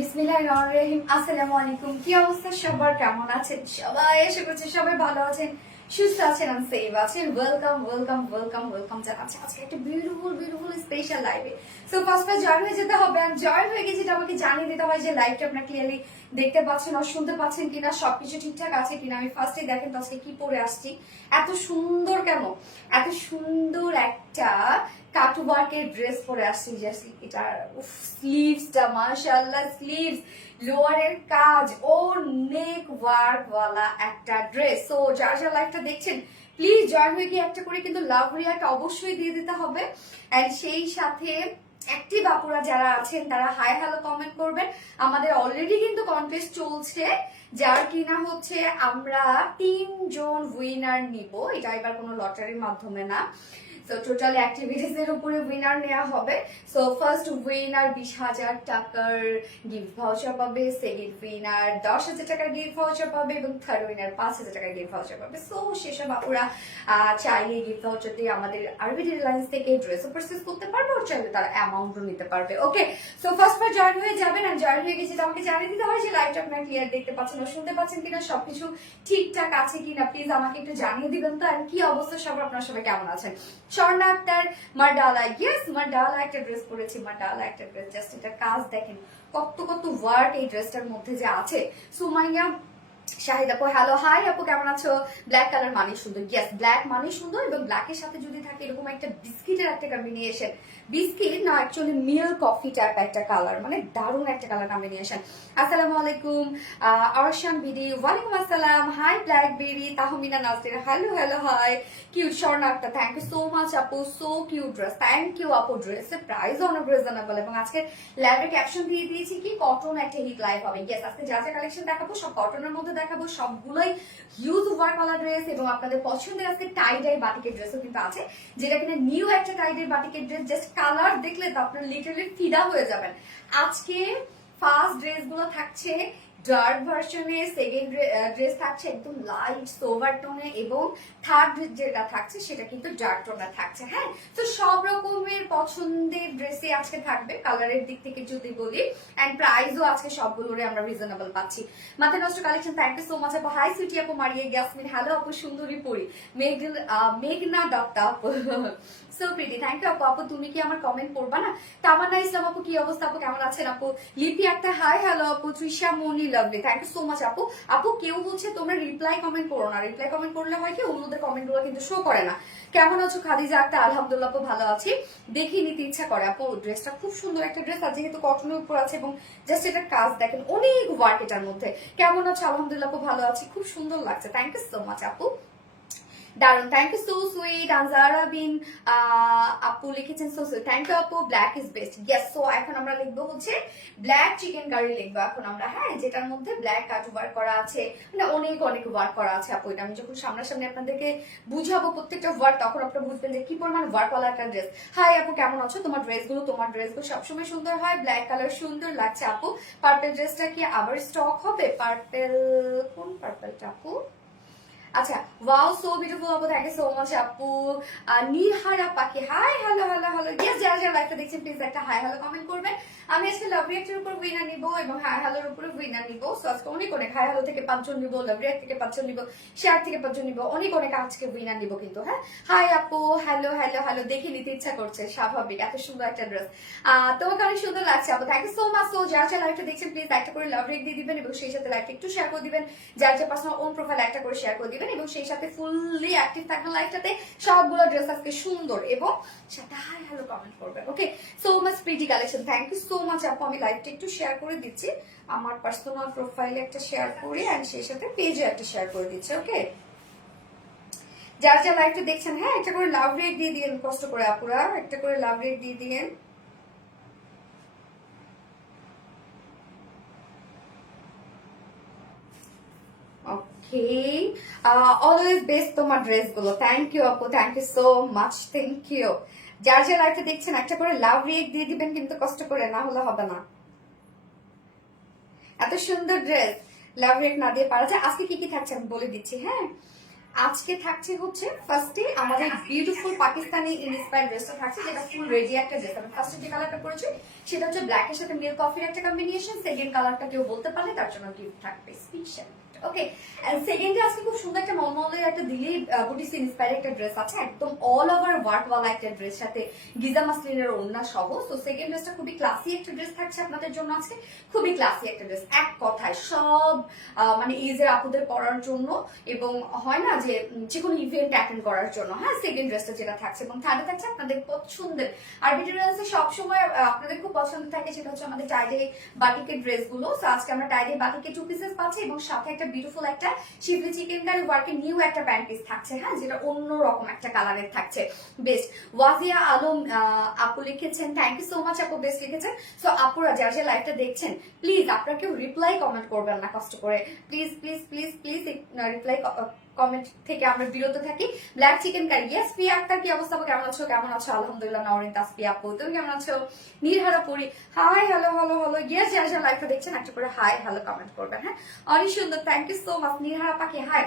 বিসমিল্লাহিররহমানিররহিম। আসসালামু আলাইকুম। কি অবস্থা সবার, কেমন আছেন সবাই? আশা করছি সবাই ভালো আছেন, সুস্থ আছেন, আর সেভ আছেন। ওয়েলকাম ওয়েলকাম ওয়েলকাম ওয়েলকাম জানাচ্ছি আজকে একটা বিউটিফুল বিউটিফুল স্পেশাল লাইভে। সো ফার্স্টে জয়েন হয়ে যেতে হবে, আর জয়েন হয়ে গেছে যেটা আমাকে জানিয়ে দিতে হয় যে লাইভটা আপনারা ক্লিয়ারলি দেখতে পাচ্ছেন আর শুনতে পাচ্ছেন কিনা, সবকিছু ঠিকঠাক আছে কিনা। আমি ফার্স্টে দেখেন তো আজকে কি পরে আসছি, এত সুন্দর কেন, এত সুন্দর একটা কাটু ওয়ার্কের ড্রেস পরে আসছি। জাস্ট এটা স্লিভসটা মাশাআল্লাহ, স্লিভস, লোয়ারের কাজ ও নেক ওয়ার্ক ওয়ালা একটা ড্রেস। সো যার যার লাইভটা দেখছেন প্লিজ জয়েন হয়ে গিয়ে একটা করে কিন্তু লাভ রিয়াক্ট অবশ্যই দিয়ে দিতে হবে। এন্ড সেই সাথে অ্যাক্টিভ আপুরা যারা আছেন তারা হাই হ্যালো কমেন্ট করবেন। আমাদের অলরেডি কিন্তু কন্টেস্ট চলছে, যার কিনা হচ্ছে আমরা 3 জন উইনার নিব। এটা এবার কোনো লটারির মাধ্যমে না, তো টোটাল অ্যাক্টিভিটিস এর উপরে উইনার নেওয়া হবে। সো ফার্স্ট উইনার 20,000 টাকার গিফট ভাউচার পাবে, সেকেন্ড উইনার 10,000 টাকার গিফট ভাউচার পাবে এবং থার্ড উইনার 5,000 টাকার গিফট ভাউচার পাবে। সো সেসব আপুরা চাইলে গিফট ভাউচার দিয়ে আমাদের আরবিডি রিলায়েন্স থেকে ড্রেসও পারচেজ করতে পারবে, আর চাইলে তারা অ্যামাউন্টও নিতে পারবে। ওকে, সো ফার্স্ট বার জয়েন হয়ে যাবেন, আর জয়েন হয়ে গেছে আমাকে জানিয়ে দিতে হয় যে লাইভটা আপনারা ক্লিয়ার দেখতে পাচ্ছেন ও শুনতে পাচ্ছেন কিনা, সবকিছু ঠিকঠাক আছে কিনা প্লিজ আমাকে একটু জানিয়ে দিবেন তো। আর কি অবস্থা সবার, আপনারা সবাই কেমন আছেন? স্বর্ণা আক্তার মার্ডালা, ইয়েস মার্ডালা একটা ড্রেস পরেছি, মার্ডালা একটা ড্রেস। জাস্ট এটা কাজ দেখেন, কত কত ওয়ার্ক এই ড্রেসটার মধ্যে যে আছে। সুমাইয়া শাহিদ আপু, হ্যালো, হাই আপু, কেমন আছো? ব্ল্যাক কালার মানে সুন্দর, ইয়েস ব্ল্যাক মানে সুন্দর, এবং ব্ল্যাকের সাথে যদি থাকে এরকম একটা বিস্কিটের একটা কম্বিনেশন, বিস্কিট না অ্যাকচুয়ালি মিল্ক কফি টাইপ একটা কালার, মানে দারুণ একটা কালার কম্বিনেশন। আসসালামু আলাইকুম আরশান বিডি, ওয়ালাইকুম আসসালাম, hi black berry, Tahmina Nazrin, hello hello, hi cute Swarna Akter, thank you so much আপু, so cute dress, thank you আপু। ড্রেসের প্রাইস অনেক রিজনেবল, এবং আজকে লাইভের ক্যাপশন দিয়ে দিয়েছি কি কটন একটা হিট লাইভ হবে। ইয়েস, আজকে যা যা কালেকশন দেখাবো সব কটনের মধ্যে দেখাবো, সবগুলোই হিউজ ওয়ার্ক ওয়ালা ড্রেস, এবং আপনাদের পছন্দের আজকে টাই ডাই বাটিকের ড্রেসও কিন্তু আছে, যেটা কিনা নিউ একটা টাই ডাই বাটিকের ড্রেস। জাস্ট কালার দেখলে তো আপনার লিটারালি ফিদা হয়ে যাবেন। আজকে ফার্স্ট ড্রেস গুলো থাকছে ডার্ক ভার্সনে, সেকেন্ড ড্রেস থাকছে একদম লাইট সোভার টোনে, এবং থার্ড যেটা থাকছে সেটা কিন্তু ডার্ক টোনে থাকছে। হ্যাঁ, তো সব রকমের পছন্দের ড্রেসই আজকে থাকবে কালারের দিক থেকে যদি বলি, এন্ড প্রাইসও আজকে সবগুলোরে আমরা রিজনেবল পাচ্ছি। মাথা নষ্ট collection, thank you so much আপু। হাই সুইটি আপু, মারিয়া ইয়াসমিন, হ্যালো আপু, সুন্দরী পরি, মেঘনা দত্তা আপু, সো প্রিটি, থ্যাংক ইউ আপু। আপু তুমি কি আমার কমেন্ট পড়বা না? তামান্না ইসলাম আপু, কি অবস্থা আপু, কেমন আছেন আপু? লিপি একটা হাই হ্যালো আপু। Trisha Moni lovely, thank you so much আপু। আপু কেউ হচ্ছে তোমরা রিপ্লাই কমেন্ট করো না, রিপ্লাই কমেন্ট করলে হয় কি অন্যদের কমেন্ট গুলো কিন্তু শো করে না। কেমন আছো খাদিজা আক্তার? আলহামদুলিল্লাহ আপু, ভালো আছি। দেখে নিতে ইচ্ছা করে আপু, ড্রেসটা খুব সুন্দর একটা ড্রেস, আর যেহেতু কটনের উপর আছে এবং জাস্ট এটার কাজ দেখেন, অনেক ওয়ার্ক এটার মধ্যে। কেমন আছো? আলহামদুলিল্লাহ আপু, ভালো আছি, খুব সুন্দর লাগছে, থ্যাংক ইউ সো মাচ আপু, দারুন, thank you so sweet. Anjara বিন আপু লিখেছেন সো সুইট, থ্যাংক ইউ আপু। Black is best, yes. So এখন আমরা লিখবো হচ্ছে ব্ল্যাক চিকেন কারি লিখবো এখন আমরা, হ্যাঁ, যেটার মধ্যে ব্ল্যাক কাট ওয়ার্ক করা আছে, মানে অনেক অনেক ওয়ার্ক করা আছে আপু। এটা আমি যখন সামনাসামনি আপনাদেরকে বুঝাবো প্রত্যেকটা ওয়ার্ক, তখন আপনারা বুঝবেন যে কি পরিমাণ ওয়ার্ক ওয়ালা একটা ড্রেস। হাই আপু, কেমন আছো? তোমার ড্রেসগুলো সবসময় সুন্দর হয়, ব্ল্যাক কালার সুন্দর লাগছে আপু। পার্পেল ড্রেসটা কি আবার স্টক হবে? পার্পেল, কোন পার্পেলটা আপু? আচ্ছা, ওয়াও সো বিউটিফুল আপু, থ্যাংক ইউ সো মাচ আপু। নিহারা পাখি, hi hello hello hello, yes, যারা যারা লাইভটা দেখছেন প্লিজ একটা হাই হ্যালো কমেন্ট করবেন। আমি আজকে লাভ রিয়াক্টের উপর উইনার নিব এবং হাই হ্যালোর উপরে উইনার নিব। সো আজকে অনেক অনেক হাই হ্যালো থেকে 5 জন নিব, লাভ রিয়াক্ট থেকে 5 জন নিব, শেয়ার থেকে 5 জন নিব, অনেক অনেক আজকে উইনার নিব কিন্তু। হ্যাঁ, হাই আপু, হ্যালো হ্যালো হ্যালো, দেখে নিতে ইচ্ছা করছে, স্বাভাবিক, এত সুন্দর একটা ড্রেস, তোমাকে অনেক সুন্দর লাগছে আপু, thank you so much. So যারা যারা লাইভটা দেখছেন প্লিজ একটা করে লাভ রিয়াক্ট দিয়ে দিবেন, এবং সেই সাথে লাইভটা একটু শেয়ার করে দিবেন, যার যে পার্সোনাল ওন প্রোফাইল একটা করে শেয়ার করে দিবেন, এবং সেই সাথে ফুললি অ্যাক্টিভ থাকবেন লাইভটাতে। সবগুলো ড্রেস আজকে সুন্দর, এবং সাথে হাই হ্যালো কমেন্ট করবেন। Okay, so much pretty collection, thank you so much আপু। আমি লাইভটা একটু শেয়ার করে দিচ্ছি, আমার পার্সোনাল প্রোফাইলে একটা শেয়ার করে, আর সেই সাথে পেজে একটা শেয়ার করে দিচ্ছি। ওকে, যার যা লাইভটা দেখছেন, হ্যাঁ, একটা করে লাভ রেট দিয়ে দিয়েন, কষ্ট করে আপুরা একটা করে লাভ রেট দিয়ে দিয়েন। ওকে, অলওয়েজ বেস্ট তোমার ড্রেসগুলো, থ্যাংক ইউ আপু, thank you so much, thank you. যার যার লাইভটা দেখছেন একটা করে লাভ রিয়েক্ট দিয়ে দিবেন কিন্তু কষ্ট করে, না হলে হবে না। এত সুন্দর ড্রেস লাভ রিয়েক্ট না দিয়ে পারা যায়। আজকে কি কি থাকছে আমি বলে দিচ্ছি। হ্যাঁ, আজকে থাকছে হচ্ছে ফার্স্টে আমাদের বিউটিফুল পাকিস্তানি ইন্সপায়ার্ড ড্রেসটা থাকছে, যেটা ফুল রেডি একটা ড্রেস। আমি ফার্স্টে যে কালারটা পরেছি সেটা হচ্ছে ব্ল্যাকের সাথে মিল্ক কফির একটা কম্বিনেশন। সেকেন্ড কালারটা কেউ বলতে পারলে তার জন্য গিফট থাকবে স্পেশাল। ওকে, এন্ড সেকেন্ডে আজকে খুব সুন্দর একটা মলমলের একটা দিলি বুটিস ইন্সপায়ার্ড একটা ড্রেস আছে, একদম অল ওভার ওয়ার্কওয়ালা একটা ড্রেস, সাথে গিজা মাসলিনের ওড়না সহ। তো সেকেন্ড ড্রেসটা খুবই ক্লাসি একটা ড্রেস থাকছে আপনাদের জন্য আজকে, খুবই ক্লাসি একটা ড্রেস, এক কথায় সব মানে এজের আপুদের পরার জন্য, এবং হয় না যে কোনো ইভেন্ট অ্যাটেন্ড করার জন্য। হ্যাঁ, সেকেন্ড ড্রেসটা যেটা থাকছে, এবং থার্ডে থাকছে আপনাদের পছন্দের আরবিটি ড্রেসে সবসময় আপনাদের খুব পছন্দ থাকে, সেটা হচ্ছে আমাদের টাইডে বাটিকের ড্রেসগুলো। তো আজকে আমরা টাইডে বাটিকে 2 পিসেস পাচ্ছি, এবং সাথে একটা বিউটিফুল একটা শিফলি চিকেন কারি ওয়ার্কের নিউ একটা প্যান্ট পিস থাকছে। হ্যাঁ, যেটা অন্যরকম একটা কালারের থাকছে। বেস্ট ওয়াজিয়া আলম আপু লিখেছেন, থ্যাংক ইউ সো মাচ আপু, বেস্ট লিখেছেন। সো আপুরা যারা যে লাইভটা দেখছেন, প্লিজ আপনারা কেউ রিপ্লাই কমেন্ট করবেন না কষ্ট করে, please please please please reply comment থেকে আমরা বিরত থাকি। ব্ল্যাক চিকেন কারি, ইয়েস প্রিয়া আক্তার, কি অবস্থা, কেমন আছো? কেমন আছো? আলহামদুলিল্লাহ। নওরিন তাসফি আপু, তুমি কেমন আছো? নির্হারা পরি, hi hello hello hello, yes যারা লাইভটা দেখছেন একটা করে হাই হ্যালো কমেন্ট করবেন। হ্যাঁ, অনেক সুন্দর, থ্যাংক ইউ সো মাচ নির্হারা পাখি, হাই।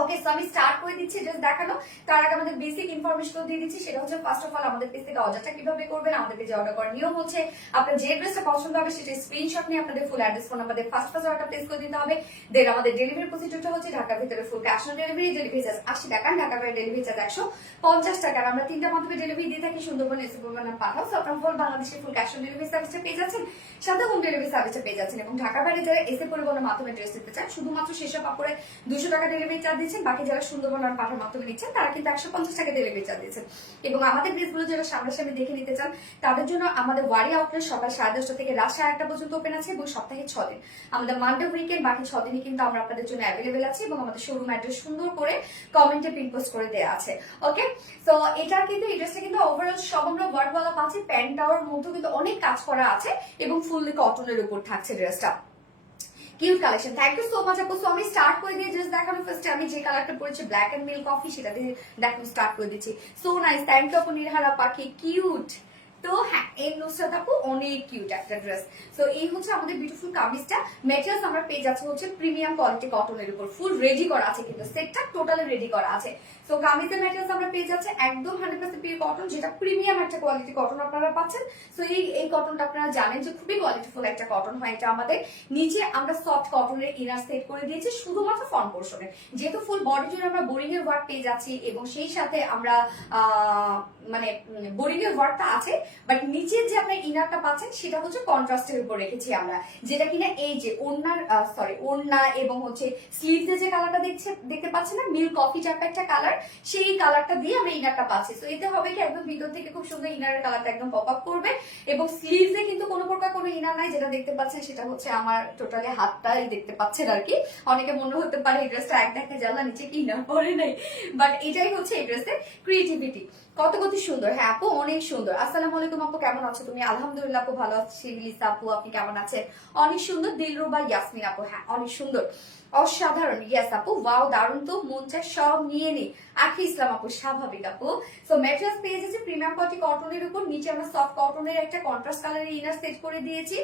ওকে, সো আমি স্টার্ট করে দিচ্ছি জাস্ট দেখানো। তার আগে আমাদের বেসিক ইনফরমেশন দিয়ে দিচ্ছি, সেটা হচ্ছে ফার্স্ট অফ অল আমাদের পেজ থেকে অর্ডারটা কিভাবে করবেন। আমাদের পেজে অর্ডার করার নিয়ম হচ্ছে আপনার যে ড্রেসটা পছন্দ হবে সেটা স্ক্রিনশট নিয়ে আপনাদের ফুল অ্যাড্রেস ফোন নাম্বার দিয়ে ফার্স্ট অর্ডার প্লেস করে দিতে হবে। দেন আমাদের ডেলিভারি প্রসিডিউরটা হচ্ছে ঢাকার ভিতরে full cash on delivery, delivery charge 80 টাকা, ঢাকার বাইরে ডেলিভারি চার্জ 150 টাকা। আমরা 3টা মাধ্যমে ডেলিভারি দিয়ে থাকি, সুন্দরবন, এসে পরিমাণ পাঠাও। সো আপনার ফুল বাংলাদেশের ফুল ক্যাশ অন ডেলিভারি সার্ভিসটা পেয়ে যাচ্ছেন, সাথে হোম ডেলিভারি সার্ভিসটা পেয়ে যাচ্ছেন। এবং ঢাকার বাইরে যারা এসে পরিবহনের মাধ্যমে ড্রেস দিতে চান, শুধুমাত্র সেসব আপুরে 200 টাকা ডেলিভারি চার্জ দিচ্ছেন। বাকি যারা সুন্দরবন আর পাঠার মাধ্যমে নিচ্ছেন তারা কিন্তু 150 টাকা ডেলিভারি চার্জ দিচ্ছেন। এবং আমাদের ড্রেসগুলো যারা সামনাসামনি দেখে নিতে চান তাদের জন্য আমাদের ওয়ারি আউটলেট সকাল 10:30 থেকে রাত 1:30 পর্যন্ত ওপেন আছে, এবং সপ্তাহে 6 দিন। আমাদের মানডে উইকেন্ড, বাকি 6 দিনই কিন্তু আমরা আপনাদের জন্য অ্যাভেলেবেল আছি, এবং আমাদের শোরুম অ্যাড্রেস সুন্দর করে কমেন্টে পিন পোস্ট করে দেওয়া আছে। ওকে, তো এটা কিন্তু এই ড্রেসটা কিন্তু ওভারঅল সব আমরা ওয়ার্কওয়ালা পাচ্ছি, প্যান্টটার মধ্যে কিন্তু অনেক কাজ করা আছে, এবং ফুললি কটনের উপর থাকছে ড্রেসটা। Cute collection, thank you so much আপু। সো আমি স্টার্ট করে দিয়ে জাস্ট দেখানো ফার্স্টে আমি যে কালারটা পরেছি ব্ল্যাক এন্ড মিল্ক কফি, সেটা দিয়ে দেখানো স্টার্ট করে দিচ্ছি। সো নাইস, থ্যাংক ইউ আপু নির্হারা পাখি, কিউট। তো হ্যাঁ, এই নুসরাত আপু অনেক কিউট একটা ড্রেস। তো এই হচ্ছে আমাদের বিউটিফুল কামিজটা। মেটেরিয়ালস আমরা পেয়ে যাচ্ছে হচ্ছে প্রিমিয়াম কোয়ালিটি কটনের উপর, ফুল রেডি করা আছে, কিন্তু সেটটা টোটালি রেডি করা আছে। তো কামিজের মেটেরিয়ালস আমরা পেয়ে যাচ্ছে একদম 100% পিওর কটন, যেটা প্রিমিয়াম একটা কোয়ালিটি কটন আপনারা পাচ্ছেন। তো এই কটনটা আপনারা জানেন যে খুবই কোয়ালিটিফুল একটা কটন হয় এটা আমাদের। নিচে আমরা সফট কটনের ইনার সেট করে দিয়েছি শুধুমাত্র ফ্রন্ট পোর্শনে, যেহেতু ফুল বডি জুড়ে আমরা বোরিং এর ওয়ার্ক পেয়ে যাচ্ছি, এবং সেই সাথে আমরা মানে বোরিং এর ওয়ার্কটা আছে, বাট নিচের যে আপনার ইনারটা পাচ্ছেন সেটা হচ্ছে কন্ট্রাস্টের উপর রেখেছি আমরা, যেটা কিনা এই যে ওড়না এবং হচ্ছে স্লিভসে যে কালারটা দেখতে পাচ্ছেন না, মিল্ক কফি টাইপের একটা কালার, সেই কালারটা দিয়ে আমরা ইনারটা পাচ্ছি। তো এতে হবে কি একদম ভিতর থেকে খুব সুন্দর ইনারের কালারটা একদম পপ আপ করবে। এবং স্লিভসে কিন্তু কোনো প্রকার কোনো ইনার নাই, যেটা দেখতে পাচ্ছেন সেটা হচ্ছে আমার টোটালি হাতটাই দেখতে পাচ্ছেন আর কি। অনেকে মনে হতে পারে এই ড্রেসটা এক দেখে জ্বালা নিচে কি ইনার পরে নাই, বাট এটাই হচ্ছে এই ড্রেসের ক্রিয়েটিভিটি। কত কত সুন্দর। হ্যাঁ আপু, অনেক সুন্দর। আসসালামু আলাইকুম আপু, কেমন আছো তুমি? আলহামদুলিল্লাহ আপু, ভালো আছি। লিসা আপু, আপনি কেমন আছেন? অনেক সুন্দর। দিলরুবা ইয়াসমিন আপু, হ্যাঁ অনেক সুন্দর, অসাধারণ। ইয়েস আপু, ওয়াও দারুণ, তো মন চায় সব নিয়ে নি। আখি ইসলাম আপু, স্বাভাবিক আপু। সো ম্যাটেরিয়ালস পেয়ে যাচ্ছে প্রিমিয়াম কোয়ালিটি কটনের উপর, নিচে আমরা সফট কটনের একটা কন্ট্রাস্ট কালারের ইনার সেট করে দিয়েছি,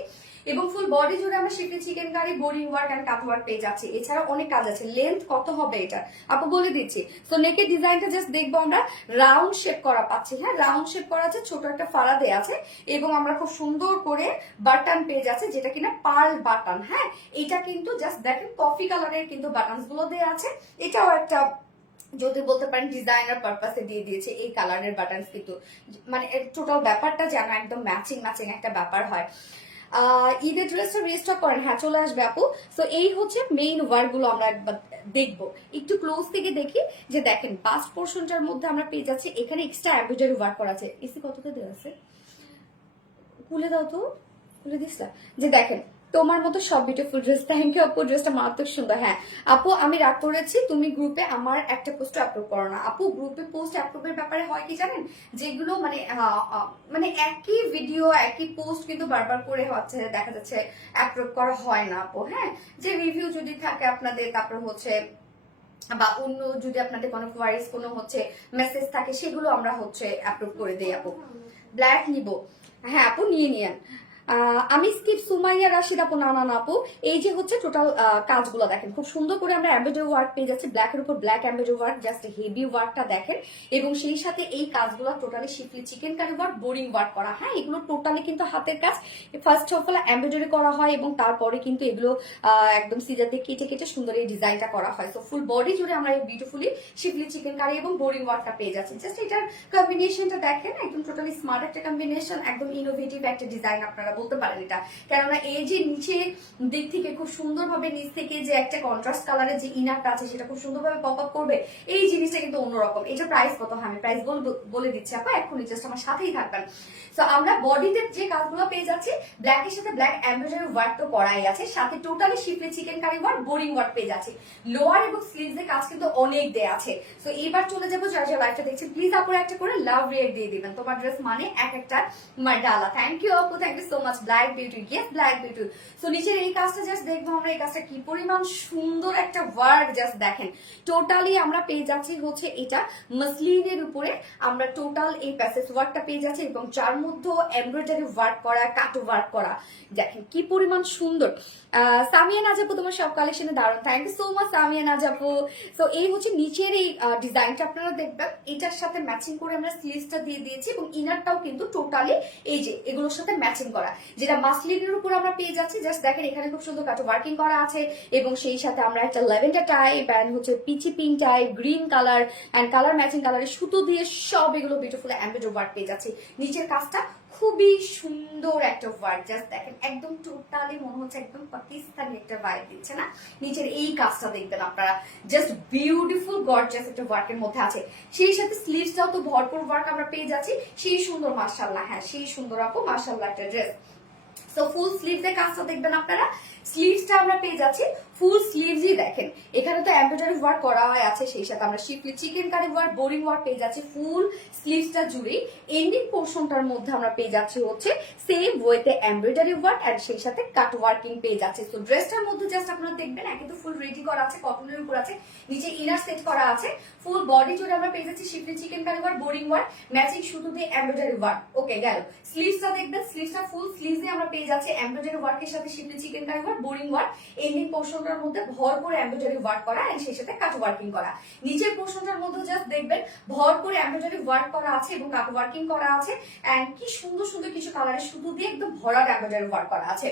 এবং ফুল বডি জুড়ে আমরা schiffli chikankari, boring work and cut work পেয়ে যাচ্ছি। এছাড়া অনেক কাজ আছে। লেন্থ কত হবে এটা আপু বলে দিচ্ছি। সো নেকের ডিজাইনটা জাস্ট দেখবো, আমরা রাউন্ড শেপ করা পাচ্ছি। হ্যাঁ, রাউন্ড শেপ করা আছে, ছোট একটা ফাড়া দেয়া আছে, এবং আমরা খুব সুন্দর করে বাটন পেয়ে যাচ্ছে, যেটা কিনা পার্ল বাটন। হ্যাঁ, এটা কিন্তু জাস্ট দেখেন কফি কালারের কিন্তু বাটনস গুলো দেয়া আছে। এটাও একটা যদি বলতে পারেন ডিজাইনার পারপাসে দিয়ে দিয়েছে এই কালারের বাটনস, কিন্তু মানে টোটাল ব্যাপারটা যেন একদম ম্যাচিং ম্যাচিং একটা ব্যাপার হয়। ঈদের ড্রেসটা রিস্টক করেন, হ্যাঁ চলে আসবে আপু। তো এই হচ্ছে মেইন ওয়ার্ক গুলো আমরা একবার দেখবো, একটু ক্লোজ থেকে দেখি। যে দেখেন বাস্ট পোর্শনটার মধ্যে আমরা পেয়ে যাচ্ছি এখানে এক্সট্রা এমব্রয়ডারি ওয়ার্ক করা আছে। এসি কতটা দেওয়া আছে, খুলে দাও তো, খুলে দিস না। যে দেখেন তোমার মতো সব বিউটিফুল ড্রেস, থ্যাংক ইউ আপু, ড্রেসটা মারাত্মক সুন্দর। হ্যাঁ আপু, আমি রাগ করেছি তুমি গ্রুপে আমার একটা পোস্ট আপলোড করো না। আপু গ্রুপে পোস্ট অ্যাপ্রুভের ব্যাপারে হয় কি জানেন, যেগুলো মানে একই ভিডিও একই পোস্ট কিন্তু বারবার করে হচ্ছে দেখা যাচ্ছে অ্যাপ্রুভ করা হয় না আপু। হ্যাঁ, যে রিভিউ যদি থাকে আপনাদের, তারপর হচ্ছে বা অন্য যদি আপনাদের কোনো কোয়ারিজ কোনো হচ্ছে মেসেজ থাকে, সেগুলো আমরা হচ্ছে অ্যাপ্রুভ করে দেই আপু। ব্ল্যাক নিব, হ্যাঁ আপু নিয়ে নিয়েন। আমি স্কিপ সুমাইয়া রাশিদ আপু, না না না আপু, এই যে হচ্ছে টোটাল কাজগুলো দেখেন খুব সুন্দর করে আমরা এমব্রয়ডারি ওয়ার্ক পেয়ে যাচ্ছি, ব্ল্যাকের উপর black embroidery work, just heavy ওয়ার্কটা দেখেন। এবং সেই সাথে এই কাজগুলো totally schiffli chikankari work, boring work করা। হ্যাঁ, এগুলো টোটালি কিন্তু হাতের কাজ। ফার্স্ট অফ অল এমব্রয়ডারি করা হয় এবং তারপরে কিন্তু এগুলো একদম সিজার দিয়ে কেটে কেটে সুন্দর এই ডিজাইনটা করা হয়। তো ফুল বডি জুড়ে আমরা এই বিউটিফুলি শিফলি চিকেন কারি এবং বোরিং ওয়ার্কটা পেয়ে যাচ্ছি। জাস্ট এটার কম্বিনেশনটা দেখেন, একদম টোটালি স্মার্ট একটা কম্বিনেশন, একদম ইনোভেটিভ একটা ডিজাইন আপনারা বলতে পারেন এটা। কেননা এই যে নিচে দিক থেকে খুব সুন্দরভাবে নিচ থেকে যে একটা কন্ট্রাস্ট কালারের যে ইনারটা আছে সেটা খুব সুন্দরভাবে পপ আপ করবে, এই জিনিসটা কিন্তু অন্যরকম। এটা প্রাইস কত? হ্যাঁ, আমি প্রাইস বলে দিচ্ছি আপা, এখনই জাস্ট আমার সাথেই থাকবেন। তো আমরা বডিতে যে কাজগুলো পেয়ে যাচ্ছি, ব্ল্যাকের সাথে ব্ল্যাক এমব্রয়ডারি ওয়ার্ক তো করাই আছে, সাথে totally schiffli chikankari work, boring work পেয়ে যাচ্ছি। লোয়ার এবং স্লিভস এর কাজ কিন্তু অনেক দেয়া আছে। তো এইবার চলে যাবো, যারা যারা লাইভটা দেখছেন প্লিজ আপুর একটা করে লাভ রিয়েক্ট দিয়ে দিবেন। তোমার ড্রেস মানে এক একটা তোমার ডালা। থ্যাংক ইউ আপু, thank you so much. Black beauty, yes black beauty. So নিচের এই কাজটা জাস্ট দেখবো আমরা, এই কাজটা কি পরিমাণ সুন্দর একটা ওয়ার্ক, জাস্ট দেখেন। টোটালি আমরা পেয়ে যাচ্ছি হচ্ছে এটা মাসলিনের উপরে আমরা টোটাল এই প্যাসেজ ওয়ার্কটা পেয়ে যাচ্ছি এবং যার মধ্যে এমব্রয়ডারি ওয়ার্ক করা, কাটো ওয়ার্ক করা, দেখেন কি পরিমাণ সুন্দর। সামিয়া নাজাপু, তোমার সব কালেকশনে দারুণ, thank you so much Samia নাজাপু। তো এই হচ্ছে নিচের এই ডিজাইনটা আপনারা দেখবেন, এটার সাথে ম্যাচিং করে আমরা স্লিভসটা দিয়ে দিয়েছি এবং ইনারটাও কিন্তু টোটালি এই যে এগুলোর সাথে ম্যাচিং করা, যেটা মাসলিনের উপর আমরা পেয়ে যাচ্ছি। জাস্ট দেখেন এখানে খুব সুন্দর কাটো ওয়ার্কিং করা আছে এবং সেই সাথে আমরা একটা ল্যাভেন্ডার টাইপ অ্যান্ড হচ্ছে peachy pink type, green colour and colour matching কালারের সুতো দিয়ে সব এগুলো বিউটিফুল এমব্রয়ডারি ওয়ার্ক পেয়ে যাচ্ছি। নিচের কাজটা খুবই সুন্দর একটা ওয়ার্ক, জাস্ট দেখেন একদম টোটালি মনে হচ্ছে একদম পাকিস্তানি একটা ভাইব দিচ্ছে না। নিচের এই কাজটা দেখবেন আপনারা, জাস্ট বিউটিফুল গর্জিয়াস একটা ওয়ার্কের মধ্যে আছে। সেই সাথে স্লিভসটাও তো ভরপুর ওয়ার্ক আমরা পেয়ে যাচ্ছি, সেই সুন্দর মাশাআল্লাহ। হ্যাঁ, সেই সুন্দর আপু, মাশাআল্লাহ একটা ড্রেস। সো ফুল স্লিভস এর কাজটা দেখবেন আপনারা, স্লিভসটা আমরা পেয়ে যাচ্ছি ফুল স্লিভসই দেখেন, এখানে তো এমব্রয়ডারি ওয়ার্ক করা আছে, সেই সাথে আমরা schiffli chikankari work, boring work পেয়ে যাচ্ছি ফুল স্লিভসটা জুড়ে। এন্ডিং পোর্শনটার মধ্যে আমরা পেয়ে যাচ্ছি হচ্ছে সেম ওয়েতে এমব্রয়ডারি ওয়ার্ক এন্ড সেই সাথে কাট ওয়ার্কিং পেয়ে যাচ্ছে। তো ড্রেসটার মধ্যে জাস্ট আপনারা দেখবেন একে তো ফুল রেডি করা আছে, কটনের উপর আছে, নিচে ইনার সেট করা আছে, ফুল বডি জুড়ে আমরা পেয়ে যাচ্ছি schiffli chikankari work, boring work, matching সুতো দিয়ে এমব্রয়ডারি ওয়ার্ক। ওকে গেল। স্লিভসটা দেখবেন, স্লিভসটা ফুল স্লিভসে আমরা পেয়ে যাচ্ছি এমব্রয়ডারি ওয়ার্কের সাথে schiffli chikankari work, boring work, ending পোর্শনটার মধ্যে ভরপুর এমব্রয়ডারি ওয়ার্ক করা এন্ড সেই সাথে কাট ওয়ার্কিং করা। নিচের পোর্শনটার মধ্যে জাস্ট দেখবেন ভরপুর এমব্রয়ডারি ওয়ার্ক করা আছে এবং কাট ওয়ার্কিং করা আছে এন্ড কি সুন্দর সুন্দর কিছু কালারের সুতো দিয়ে একদম ভরা এমব্রয়ডারি ওয়ার্ক করা আছে।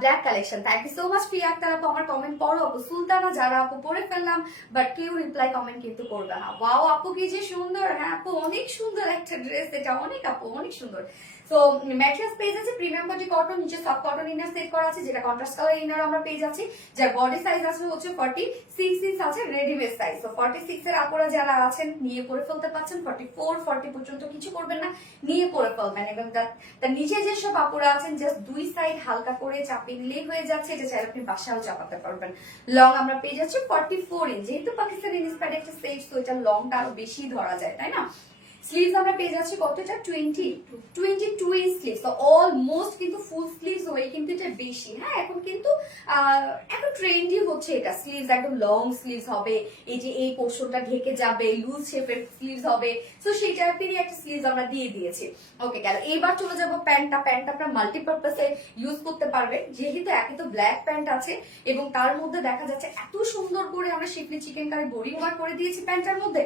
Black collection, thank you so much Priya Akter আপু। আমার কমেন্ট পড়ো আপু, সুলতানা যারা আপু পড়ে ফেললাম বাট কেউ রিপ্লাই কমেন্ট কিন্তু করবে না। ওয়াও আপু কি যে সুন্দর, হ্যাঁ আপু অনেক সুন্দর একটা ড্রেস এটা, অনেক আপু অনেক সুন্দর। সো ম্যাটেরিয়ালস পেয়ে যাচ্ছে প্রিমিয়াম কোয়ালিটি কটন, নিচে সফট কটন ইনার সেট করা আছে যেটা কন্ট্রাস্ট কালার ইনার আমরা পেয়ে যাচ্ছি, যার বডি সাইজ আছে হচ্ছে 46 ইঞ্চ আছে রেডিমেড সাইজ। তো 46 এর আপুরা যারা আছেন নিয়ে পরে ফেলতে পারছেন, 44 40 পর্যন্ত কিছু করবেন না, নিয়ে পরে ফেলবেন। এবং তার নিচে যেসব আপুরা আছেন জাস্ট দুই সাইড হালকা করে চাপিয়ে নিলেই হয়ে যাচ্ছে, এটা চাইলে আপনি বাসাও চাপাতে পারবেন। লং আমরা পেয়ে যাচ্ছি 44 ইঞ্চ, যেহেতু পাকিস্তানি ইন্সপায়ার্ড একটা সেট তো এটা লংটা আরো বেশি ধরা যায়, তাই না। স্লিভস আমরা পেয়ে যাচ্ছি কতটা 22 ইঞ্চ স্লিভস, তো অলমোস্ট কিন্তু ফুল স্লিভস হয়ে কিন্তু এটা বেশি। হ্যাঁ, এখন কিন্তু এখন ট্রেন্ডি হচ্ছে এটা, স্লিভস একদম লং স্লিভস হবে, এই যে এই পোর্শনটা ঢেকে যাবে, লুজ শেপের স্লিভস হবে, তো সেই টাইপেরই একটা স্লিভস আমরা দিয়ে দিয়েছি। ওকে গেল। এইবার চলে যাব প্যান্টটা আপনারা মাল্টিপারপাসে ইউজ করতে পারবেন, যেহেতু একে তো ব্ল্যাক প্যান্ট আছে এবং তার মধ্যে দেখা যাচ্ছে এত সুন্দর করে আমরা schiffli chikankari boring work করে দিয়েছি প্যান্টটার মধ্যে।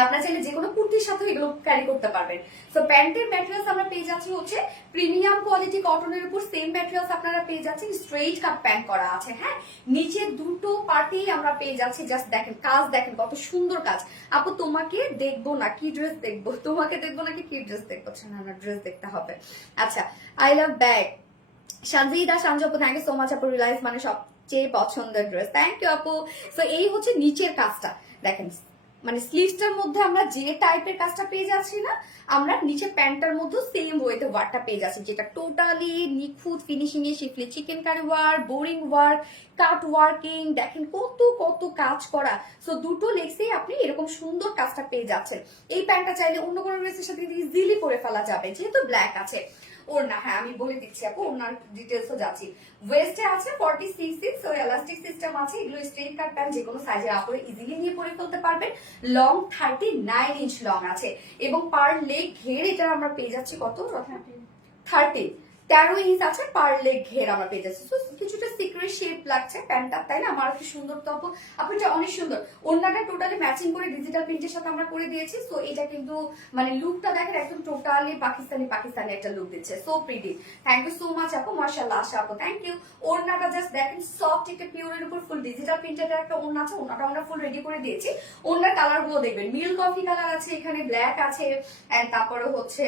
আপনারা চাইলে যে কোনো কুর্তির সাথে এগুলো ক্যারি করতে পারবেন। সো প্যান্টের ম্যাটেরিয়ালস আমরা পেয়ে যাচ্ছি হচ্ছে প্রিমিয়াম কোয়ালিটি কটনের উপর, সেম ম্যাটেরিয়ালস আপনারা পেয়ে যাচ্ছেন, স্ট্রেইট কাট প্যান্ট করা আছে। হ্যাঁ, নিচে দুটো পার্টেই আমরা পেয়ে যাচ্ছি, জাস্ট দেখেন কাজ দেখেন কত সুন্দর কাজ। আপু তোমাকে দেখবো না কি ড্রেস দেখবো, তোমাকে দেখবো নাকি কি ড্রেস দেখবো, না ড্রেস দেখতে হবে। আচ্ছা, I love bag Sanjida Sanju আপু, থ্যাংক ইউ সো মাচ আপু, রিলায়েন্স মানে সবচেয়ে পছন্দের ড্রেস, থ্যাংক ইউ আপু। সো এই হচ্ছে নিচের কাজটা দেখেন, মানে স্লিভসটার মধ্যে আমরা যে টাইপের কাজটা পেয়ে যাচ্ছি না, আমরা নিচে প্যান্টটার মধ্যে সেম ওয়েতে ওয়ার্কটা পেয়ে যাচ্ছি, যেটা টোটালি নিখুঁত ফিনিশিং এ schiffli chikankari work, boring work, cut working, দেখেন কত কত কাজ করা। সো দুটো লেগসেই আপনি এরকম সুন্দর কাজটা পেয়ে যাচ্ছেন। এই প্যান্টটা চাইলে অন্য কোনো ড্রেসের সাথে ইজিলি পরে ফেলা যাবে, যেহেতু ব্ল্যাক আছে। ওড়না, হ্যাঁ আমি বলে দিচ্ছি আপু, ওড়নার ডিটেলসও যাচ্ছি। ওয়েস্টে আছে 46 ইঞ্চ, সো এলাস্টিক সিস্টেম আছে, এগুলো স্ট্রেট কাট প্যান্ট যে কোনো সাইজের আপুরে ইজিলি নিয়ে পরে ফেলতে পারবেন। লং 39 ইঞ্চ লং আছে এবং পার লেগ ঘের এটা আমরা পেয়ে যাচ্ছি কত 30 13 ইঞ্চ আছে পার লেগ ঘের আমরা পেয়ে যাচ্ছি। কিছুটা সিক্রেট শেপ লাগছে প্যান্টটা, তাই না? আমার কি সুন্দর তো আপু, এটা অনেক সুন্দর। ওড়নাটা টোটালি ম্যাচিং করে ডিজিটাল প্রিন্টের সাথে আমরা করে দিয়েছি। সো এটা কিন্তু মানে লুকটা দেখেন একদম টোটালি পাকিস্তানি একটা লুক দিচ্ছে। So pretty, thank you so much আপু, মাশাআল্লাহ আশা আপু, থ্যাংক ইউ। ওড়নাটা জাস্ট দেখেন সফট একটা পিওরের উপর ফুল ডিজিটাল প্রিন্টেড একটা ওড়না আছে। ওড়নাটা আমরা ফুল রেডি করে দিয়েছি। ওড়নার কালার গুলো দেখবেন, মিল্ক কফি কালার আছে, এখানে ব্ল্যাক আছে, এন্ড তারপরে হচ্ছে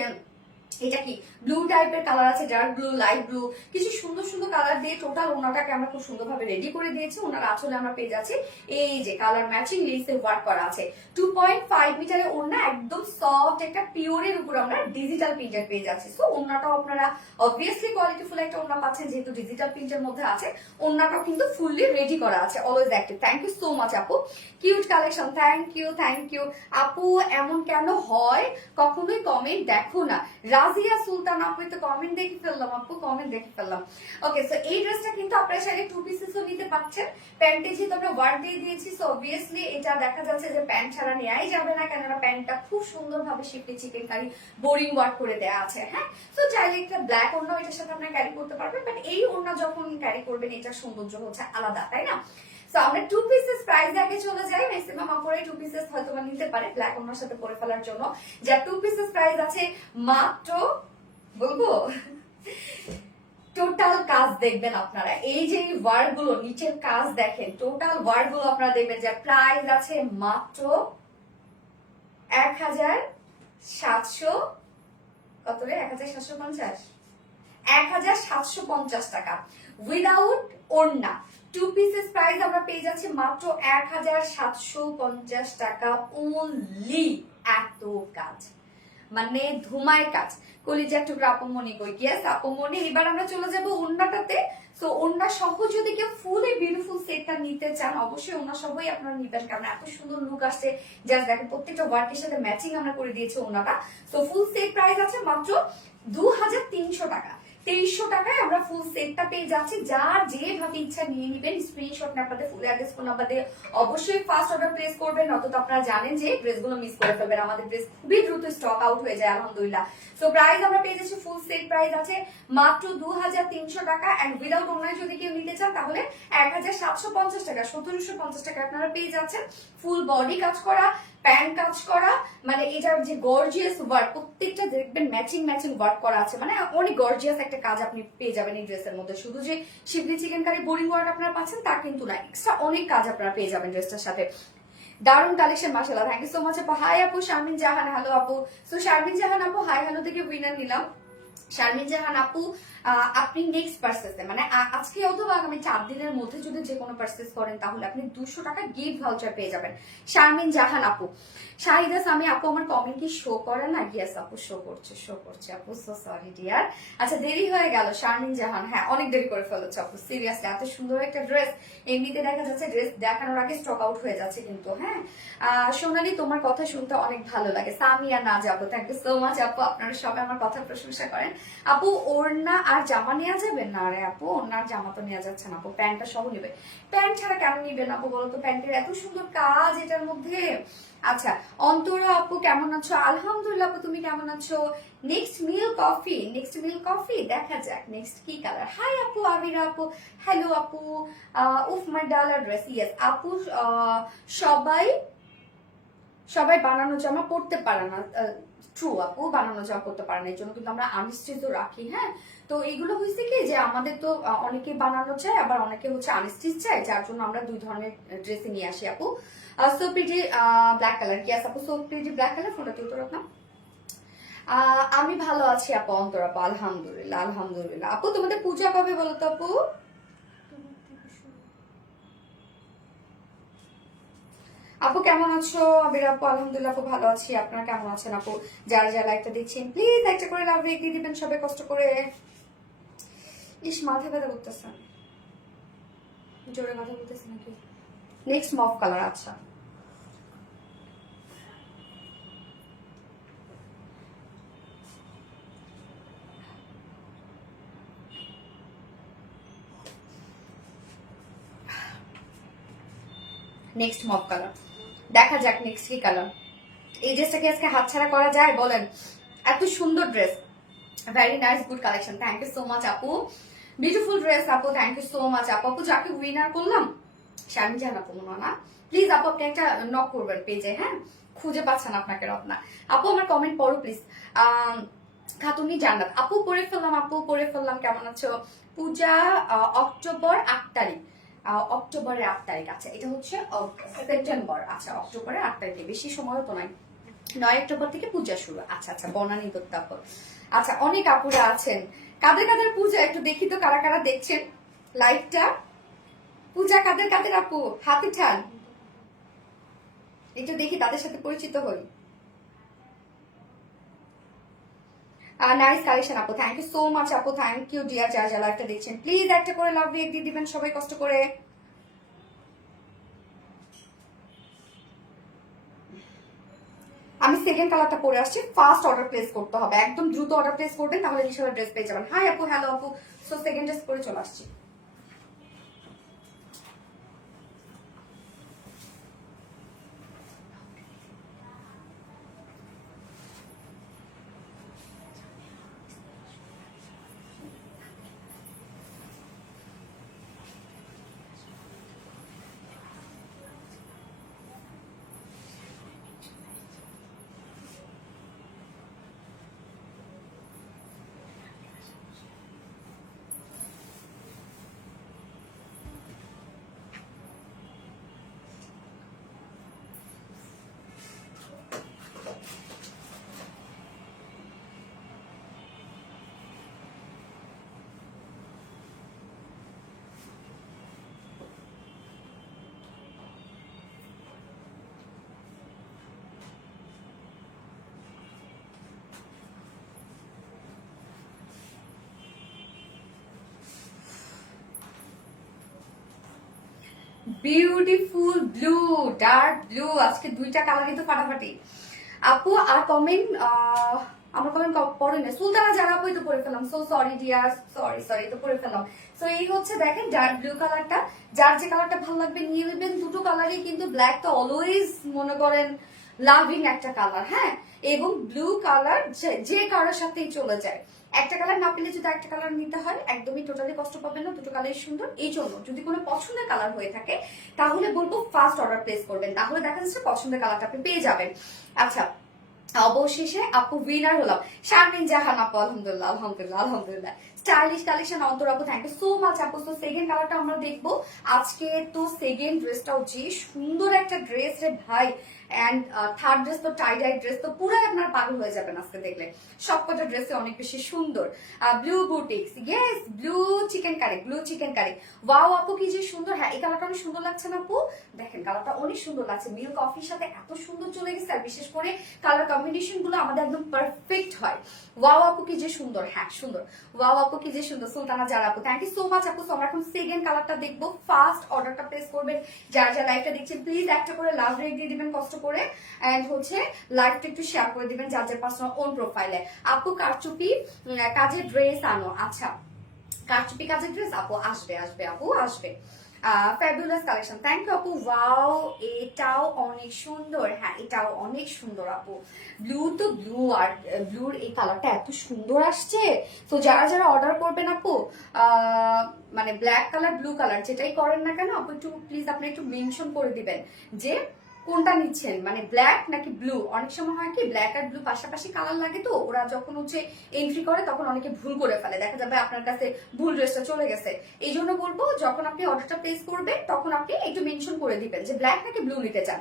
এটা কি ব্লু টাইপের কালার আছে, ডার্ক ব্লু, লাইট ব্লু, কিছু সুন্দর সুন্দর কালার দিয়ে টোটাল ওনাটাকে আমরা খুব সুন্দরভাবে রেডি করে দিয়েছি। ওনার আঁচলে আমরা পেয়ে যাচ্ছি এই যে কালার ম্যাচিং লেসের ওয়ার্ক করা আছে। 2.5 মিটারের ওড়না, একদম সফট একটা পিওরের উপর আমরা ডিজিটাল প্রিন্টের পেয়ে যাচ্ছি। সো ওড়নাটাও আপনারা অবভিয়াসলি কোয়ালিটিফুল একটা ওড়না পাচ্ছেন, যেহেতু ডিজিটাল প্রিন্টের মধ্যে আছে। ওড়নাটাও কিন্তু ফুললি রেডি করা আছে, always active. Thank you so much আপু, কিউট কালেকশন, থ্যাংক ইউ আপু। এমন কেন হয়, কখনোই কমেন্ট দেখো না? রাজিয়া সুলতান আপু তো কমেন্ট দেখে ফেললাম আপু, কমেন্ট দেখে ফেললাম। ওকে, সো এই ড্রেসটা কিন্তু আপনারা চাইলে 2 পিসেসও নিতে পারছেন। প্যান্টে যেহেতু আমরা ওয়ার্ক দিয়ে দিয়েছি, সো অবভিয়াসলি এটা দেখা যাচ্ছে যে প্যান্ট ছাড়া নেওয়াই যাবে না, কেননা প্যান্টটা খুব সুন্দরভাবে শিফটে চিকেন কারি বোরিং ওয়ার্ক করে দেওয়া আছে। হ্যাঁ, সো চাইলে একটা ব্ল্যাক ওড়না এটার সাথে আপনারা ক্যারি করতে পারবেন, বাট এই ওড়না যখন ক্যারি করবেন এটার সৌন্দর্য হচ্ছে আলাদা, তাই না? সো আমরা 2 পিসেস প্রাইস আগে চলে যাই। ম্যাক্সিমাম আপরে 2 পিসেস হয়তো বা নিতে পারে ব্ল্যাক ওড়নার সাথে পরে ফেলার জন্য। যা 2 পিসেস প্রাইস আছে মাত্র, বলবো টোটাল কাজ দেখবেন আপনারা, এই যে ওয়ার্ক গুলো নিচের কাজ দেখেন, টোটাল ওয়ার্ক গুলো আপনারা দেখবেন যে প্রাইস আছে মাত্র 1700, কত রে, 1750, 1750 টাকা উইদাউট ওড়না। 2 পিসেস প্রাইস আমরা পেয়ে যাচ্ছি মাত্র 1750 টাকা ওনলি। এত কাজ মানে ধুমায় কাজ। কলিজা টুকরা আপমনি কই, ইয়েস আপমনি। এবার আমরা চলে যাব ওড়নাটাতে। সো ওড়না সহ যদি কেউ ফুলি বিউটিফুল সেটটা নিতে চান, অবশ্যই ওড়না সহই আপনারা নিবেন, কারণ এত সুন্দর লুক আসছে। জাস্ট দেখেন প্রত্যেকটা ওয়ার্কের সাথে ম্যাচিং আমরা করে দিয়েছি ওড়নাটা। সো ফুল সেট প্রাইস আছে মাত্র 2300 টাকা। 2300 টাকায় আমরা ফুল সেটটা পেয়ে যাচ্ছি। যার যেভাবে ইচ্ছা নিয়ে নিবেন, স্ক্রিনশট না আপনাদের ফুল অ্যাড্রেস ফোন নাম্বার দিয়ে অবশ্যই ফার্স্ট অর্ডার প্লেস করবেন, নয়তো আপনারা জানেন যে ড্রেসগুলো মিস করে ফেলবেন। আমাদের ড্রেস খুবই দ্রুত স্টক আউট হয়ে যায় আলহামদুলিল্লাহ। সো প্রাইস আমরা পেয়ে যাচ্ছি, ফুল সেট প্রাইস আছে মাত্র 2300 টাকা। এন্ড উইদাউট ওড়নায় যদি কেউ নিতে চান তাহলে 1750 টাকা, 1750 টাকা আপনারা পেয়ে যাচ্ছেন। ফুল বডি কাজ করা, প্যান্ট কাজ করা, মানে এটার যে গর্জিয়াস ওয়ার্ক, প্রত্যেকটা দেখবেন ম্যাচিং ওয়ার্ক করা আছে, মানে অনেক গর্জিয়াস একটা কাজ আপনি পেয়ে যাবেন এই ড্রেসের মধ্যে। শুধু যে শিবলি চিকেন কারি বোরিং ওয়ার্ক আপনারা পাচ্ছেন তা কিন্তু না, এক্সট্রা অনেক কাজ আপনারা পেয়ে যাবেন ড্রেসটার সাথে। দারুন কালেকশন, মাশাআল্লাহ, থ্যাংক ইউ সো মাচ আপু। হাই আপু শারমিন জাহান, হ্যালো আপু। সো শারমিন জাহান আপু হাই হ্যালো থেকে উইনার নিলাম। শারমিন জাহান আপু, আপনি নেক্সট পার্সেসে মানে আজকে অথবা আগামী 4 দিনের মধ্যে যদি যে কোনো পার্সেস করেন তাহলে আপনি 200 টাকা গিফট ভাউচার পেয়ে যাবেন। শারমিন জাহান আপু। শাহিদা সামি আপু, আমার কমেন্ট কি শো করে না? ইয়েস আপু, শো করছে আপু, সো সরি ডিয়ার। আচ্ছা দেরি হয়ে গেল শারমিন জাহান, হ্যাঁ অনেক দেরি করে ফেলেছে আপু, সিরিয়াসলি এত সুন্দর একটা ড্রেস এমনিতে দেখা যাচ্ছে ড্রেস দেখানোর আগে স্টক আউট হয়ে যাচ্ছে কিন্তু। হ্যাঁ সোনালি, তোমার কথা শুনতে অনেক ভালো লাগে। সামিয়া না যাবো, থ্যাংক ইউ সো মাচ আপু, আপনারা সবাই আমার কথা প্রশংসা করেন। আপু ওড়না আর জামা নেওয়া যাবে না? রে আপু ওড়না আর জামা তো নেওয়া যাচ্ছে না আপু, প্যান্টটা সহ নেবে। প্যান্ট ছাড়া কেন নিবেন আপু বলতো? প্যান্টের এত সুন্দর কাজ এটার মধ্যে। আচ্ছা অন্তরা আপু কেমন আছো? আলহামদুলিল্লাহ আপু, তুমি কেমন আছো? নেক্সট মিল কফি, দেখা যাক নেক্সট কি কালার। হাই আপু আমিরা আপু, হ্যালো আপু। উফ মাই ডালার ড্রেস, ইয়েস আপু। সবাই বানানো জামা পড়তে পারে না, ট্রু আপু, বানানো জামা পড়তে পারে না, এই জন্য কিন্তু আমরা আনস্টিচও রাখি। হ্যাঁ, তো এগুলো হয়েছে কি যে আমাদের তো অনেকে বানানো চায়, আবার অনেকে হচ্ছে আনস্টিচ চায়, যার জন্য আমরা 2 ধরনের ড্রেসে নিয়ে আসি আপু। So pretty black colour, yes আপু, সো প্রিটি ব্ল্যাক কালার, ফোনটা উত্তর রাখলাম। আমি ভালো আছি আপু, অন্তর আপু, আলহামদুলিল্লাহ আপু। তোমাদের পূজা কবে বলো তো আপু? আপু কেমন আছো? আবির আপু আলহামদুলিল্লাহ আপু ভালো আছি, আপনারা কেমন আছেন আপু? যারা একটা দিচ্ছেন প্লিজ একটা করে লাভ রেখে দিয়ে দিবেন সবাই কষ্ট করে। ইস মাথা ব্যথা করতেছে, জোরে কথা বলতেছে নাকি? নেক্সট মফ কালার, আচ্ছা নেক্সট মফ কালার, দেখা যাক নেক্সট কি কালার। এই ড্রেসটাকে আজকে হাতছাড়া করা যায় বলেন? এত সুন্দর dress, very nice, good collection, thank you so much আপু। বিউটিফুল ড্রেস আপু, থ্যাংক ইউ সো মাচ আপু। আপু যাকে উইনার করলাম শারমিন জাহান আপু মনে হয় না, প্লিজ আপু আপনি একটা নক করবেন পেজে, হ্যাঁ খুঁজে পাচ্ছেন আপনাকে রত্না আপু। আমার কমেন্ট পড়ো প্লিজ। খাতুনি জান্নাত আপু পড়ে ফেললাম, আপু পড়ে ফেললাম, কেমন আছো? পূজা অক্টোবর 8 তারিখ, অক্টোবরের 8 তারিখ, আচ্ছা এটা হচ্ছে সেপ্টেম্বর, আচ্ছা অক্টোবরের 8 তারিখে, বেশি সময় তো নাই, 9 অক্টোবর থেকে পূজা শুরু। আচ্ছা আচ্ছা, বনানী দত্তাপর। আচ্ছা অনেক আপুরা আছেন, কাদের কাদের পূজা একটু দেখি তো, কারা কারা দেখছেন লাইভটা। পূজা কাদের কাদের আপু, হাতে ঠান একটু দেখি, তাদের সাথে পরিচিত হই। নাইস কালেকশন আপু, থ্যাংক ইউ সো মাচ আপু, থ্যাংক ইউ ডিয়ার। যারা যারা লাইভটা দেখছেন প্লিজ একটা করে লাভ রিয়েক্ট দিয়ে দিবেন সবাই কষ্ট করে। আমি সেকেন্ড কালারটা পরে আসছি, ফার্স্ট অর্ডার প্লেস করতে হবে, একদম দ্রুত অর্ডার প্লেস করবেন, তাহলে ইনশাআল্লাহ ড্রেস পেয়ে যাবেন। হাই আপু, হ্যালো আপু, সো সেকেন্ড ড্রেস পরে চলে আসছি। বিউটিফুল ব্লু, ডার্ক ব্লু, আজকে দুইটা কালারই তো ফাটাফাটি আপু। আর কমেন্ট আমার কমেন্ট পড়ে না, সুলতানা যারা আপু তো পড়ে ফেলাম, so sorry dear, sorry sorry তো পড়ে ফেলাম। সো এই হচ্ছে দেখেন ডার্ক ব্লু কালারটা, যার যে কালারটা ভালো লাগবে নিয়ে নেবেন, দুটো কালারই কিন্তু, ব্ল্যাক তো অলওয়েজ মনে করেন লাভিং একটা কালার, হ্যাঁ, এবং ব্লু কালার যে কারোর সাথেই চলে যায়। একটা কালার না পেলে যদি একটা কালার নিতে হয় একদমই টোটালি কষ্ট পাবেন না, দুটো কালারই সুন্দর। এই জন্য যদি কোনো পছন্দের কালার হয়ে থাকে তাহলে বলবো ফার্স্ট অর্ডার প্লেস করবেন, তাহলে দেখা যাচ্ছে পছন্দের কালারটা আপনি পেয়ে যাবেন। আচ্ছা অবশেষে আপু উইনার হলাম, শারমিন জাহান আপু, আলহামদুলিল্লাহ আলহামদুলিল্লাহ আলহামদুলিল্লাহ। স্টাইলিশ কালেকশন অন্তর আপু, থ্যাংক ইউ সো মাচ আপু। তো সেকেন্ড কালারটা আমরা দেখবো আজকে। তো সেকেন্ড ড্রেসটাও যে সুন্দর একটা ড্রেস রে ভাই, এন্ড থার্ড ড্রেস তো টাই ডাই ড্রেস, তো পুরাই আপনার পাগল হয়ে যাবেন আজকে দেখলে, সবকটা ড্রেসে অনেক বেশি সুন্দর। Blue boutiques, yes blue chikankari, blue chikankari, wow আপু কি যে সুন্দর। হ্যাঁ এই কালারটা অনেক সুন্দর লাগছে না আপু, দেখেন কালারটা অনেক সুন্দর লাগছে, মিল্ক কফির সাথে এত সুন্দর চলে গেছে, আর বিশেষ করে কালার কম্বিনেশন গুলো আমাদের একদম পারফেক্ট হয়। ওয়াও আপু কি যে সুন্দর, হ্যাঁ সুন্দর, ওয়াও আপু কি যে সুন্দর। সুলতানা যারা আপু, থ্যাংক ইউ সো মাচ আপু। আমরা এখন সেকেন্ড কালারটা দেখবো, ফার্স্ট অর্ডারটা প্লেস করবেন, যারা যারা লাইভটা দেখছেন প্লিজ একটা করে লাভ রেট দিয়ে দিবেন কষ্ট করে, এন্ড হচ্ছে লাইভটা একটু শেয়ার করে দিবেন যার যার পার্সোনাল ওন প্রোফাইলে। আপু কারচুপি কাজের ড্রেস আনো, আচ্ছা কারচুপি কাজের ড্রেস আপু আসবে, আসবে আপু আসবে। ফ্যাবুলাস কালেকশন, থ্যাংক ইউ আপু। ওয়াও এটাও অনেক সুন্দর, হ্যাঁ এটাও অনেক সুন্দর আপু। ব্লু তো ব্লু, আর ব্লুর এই কালারটা এত সুন্দর আসছে। তো যারা যারা অর্ডার করবেন আপু, মানে ব্ল্যাক কালার ব্লু কালার যেটাই করেন না কেন আপু, একটু প্লিজ আপনি একটু মেনশন করে দিবেন যে কোনটা নিচ্ছেন, মানে ব্ল্যাক নাকি ব্লু। অনেক সময় হয় কি ব্ল্যাক আর ব্লু পাশাপাশি কালার লাগে, তো ওরা যখন হচ্ছে এন্ট্রি করে তখন অনেকে ভুল করে ফেলে, দেখা যাবে আপনার কাছে ভুল ড্রেসটা চলে গেছে। এই জন্য বলবো যখন আপনি অর্ডারটা প্লেস করবেন তখন আপনি একটু মেনশন করে দিবেন যে ব্ল্যাক নাকি ব্লু নিতে চান।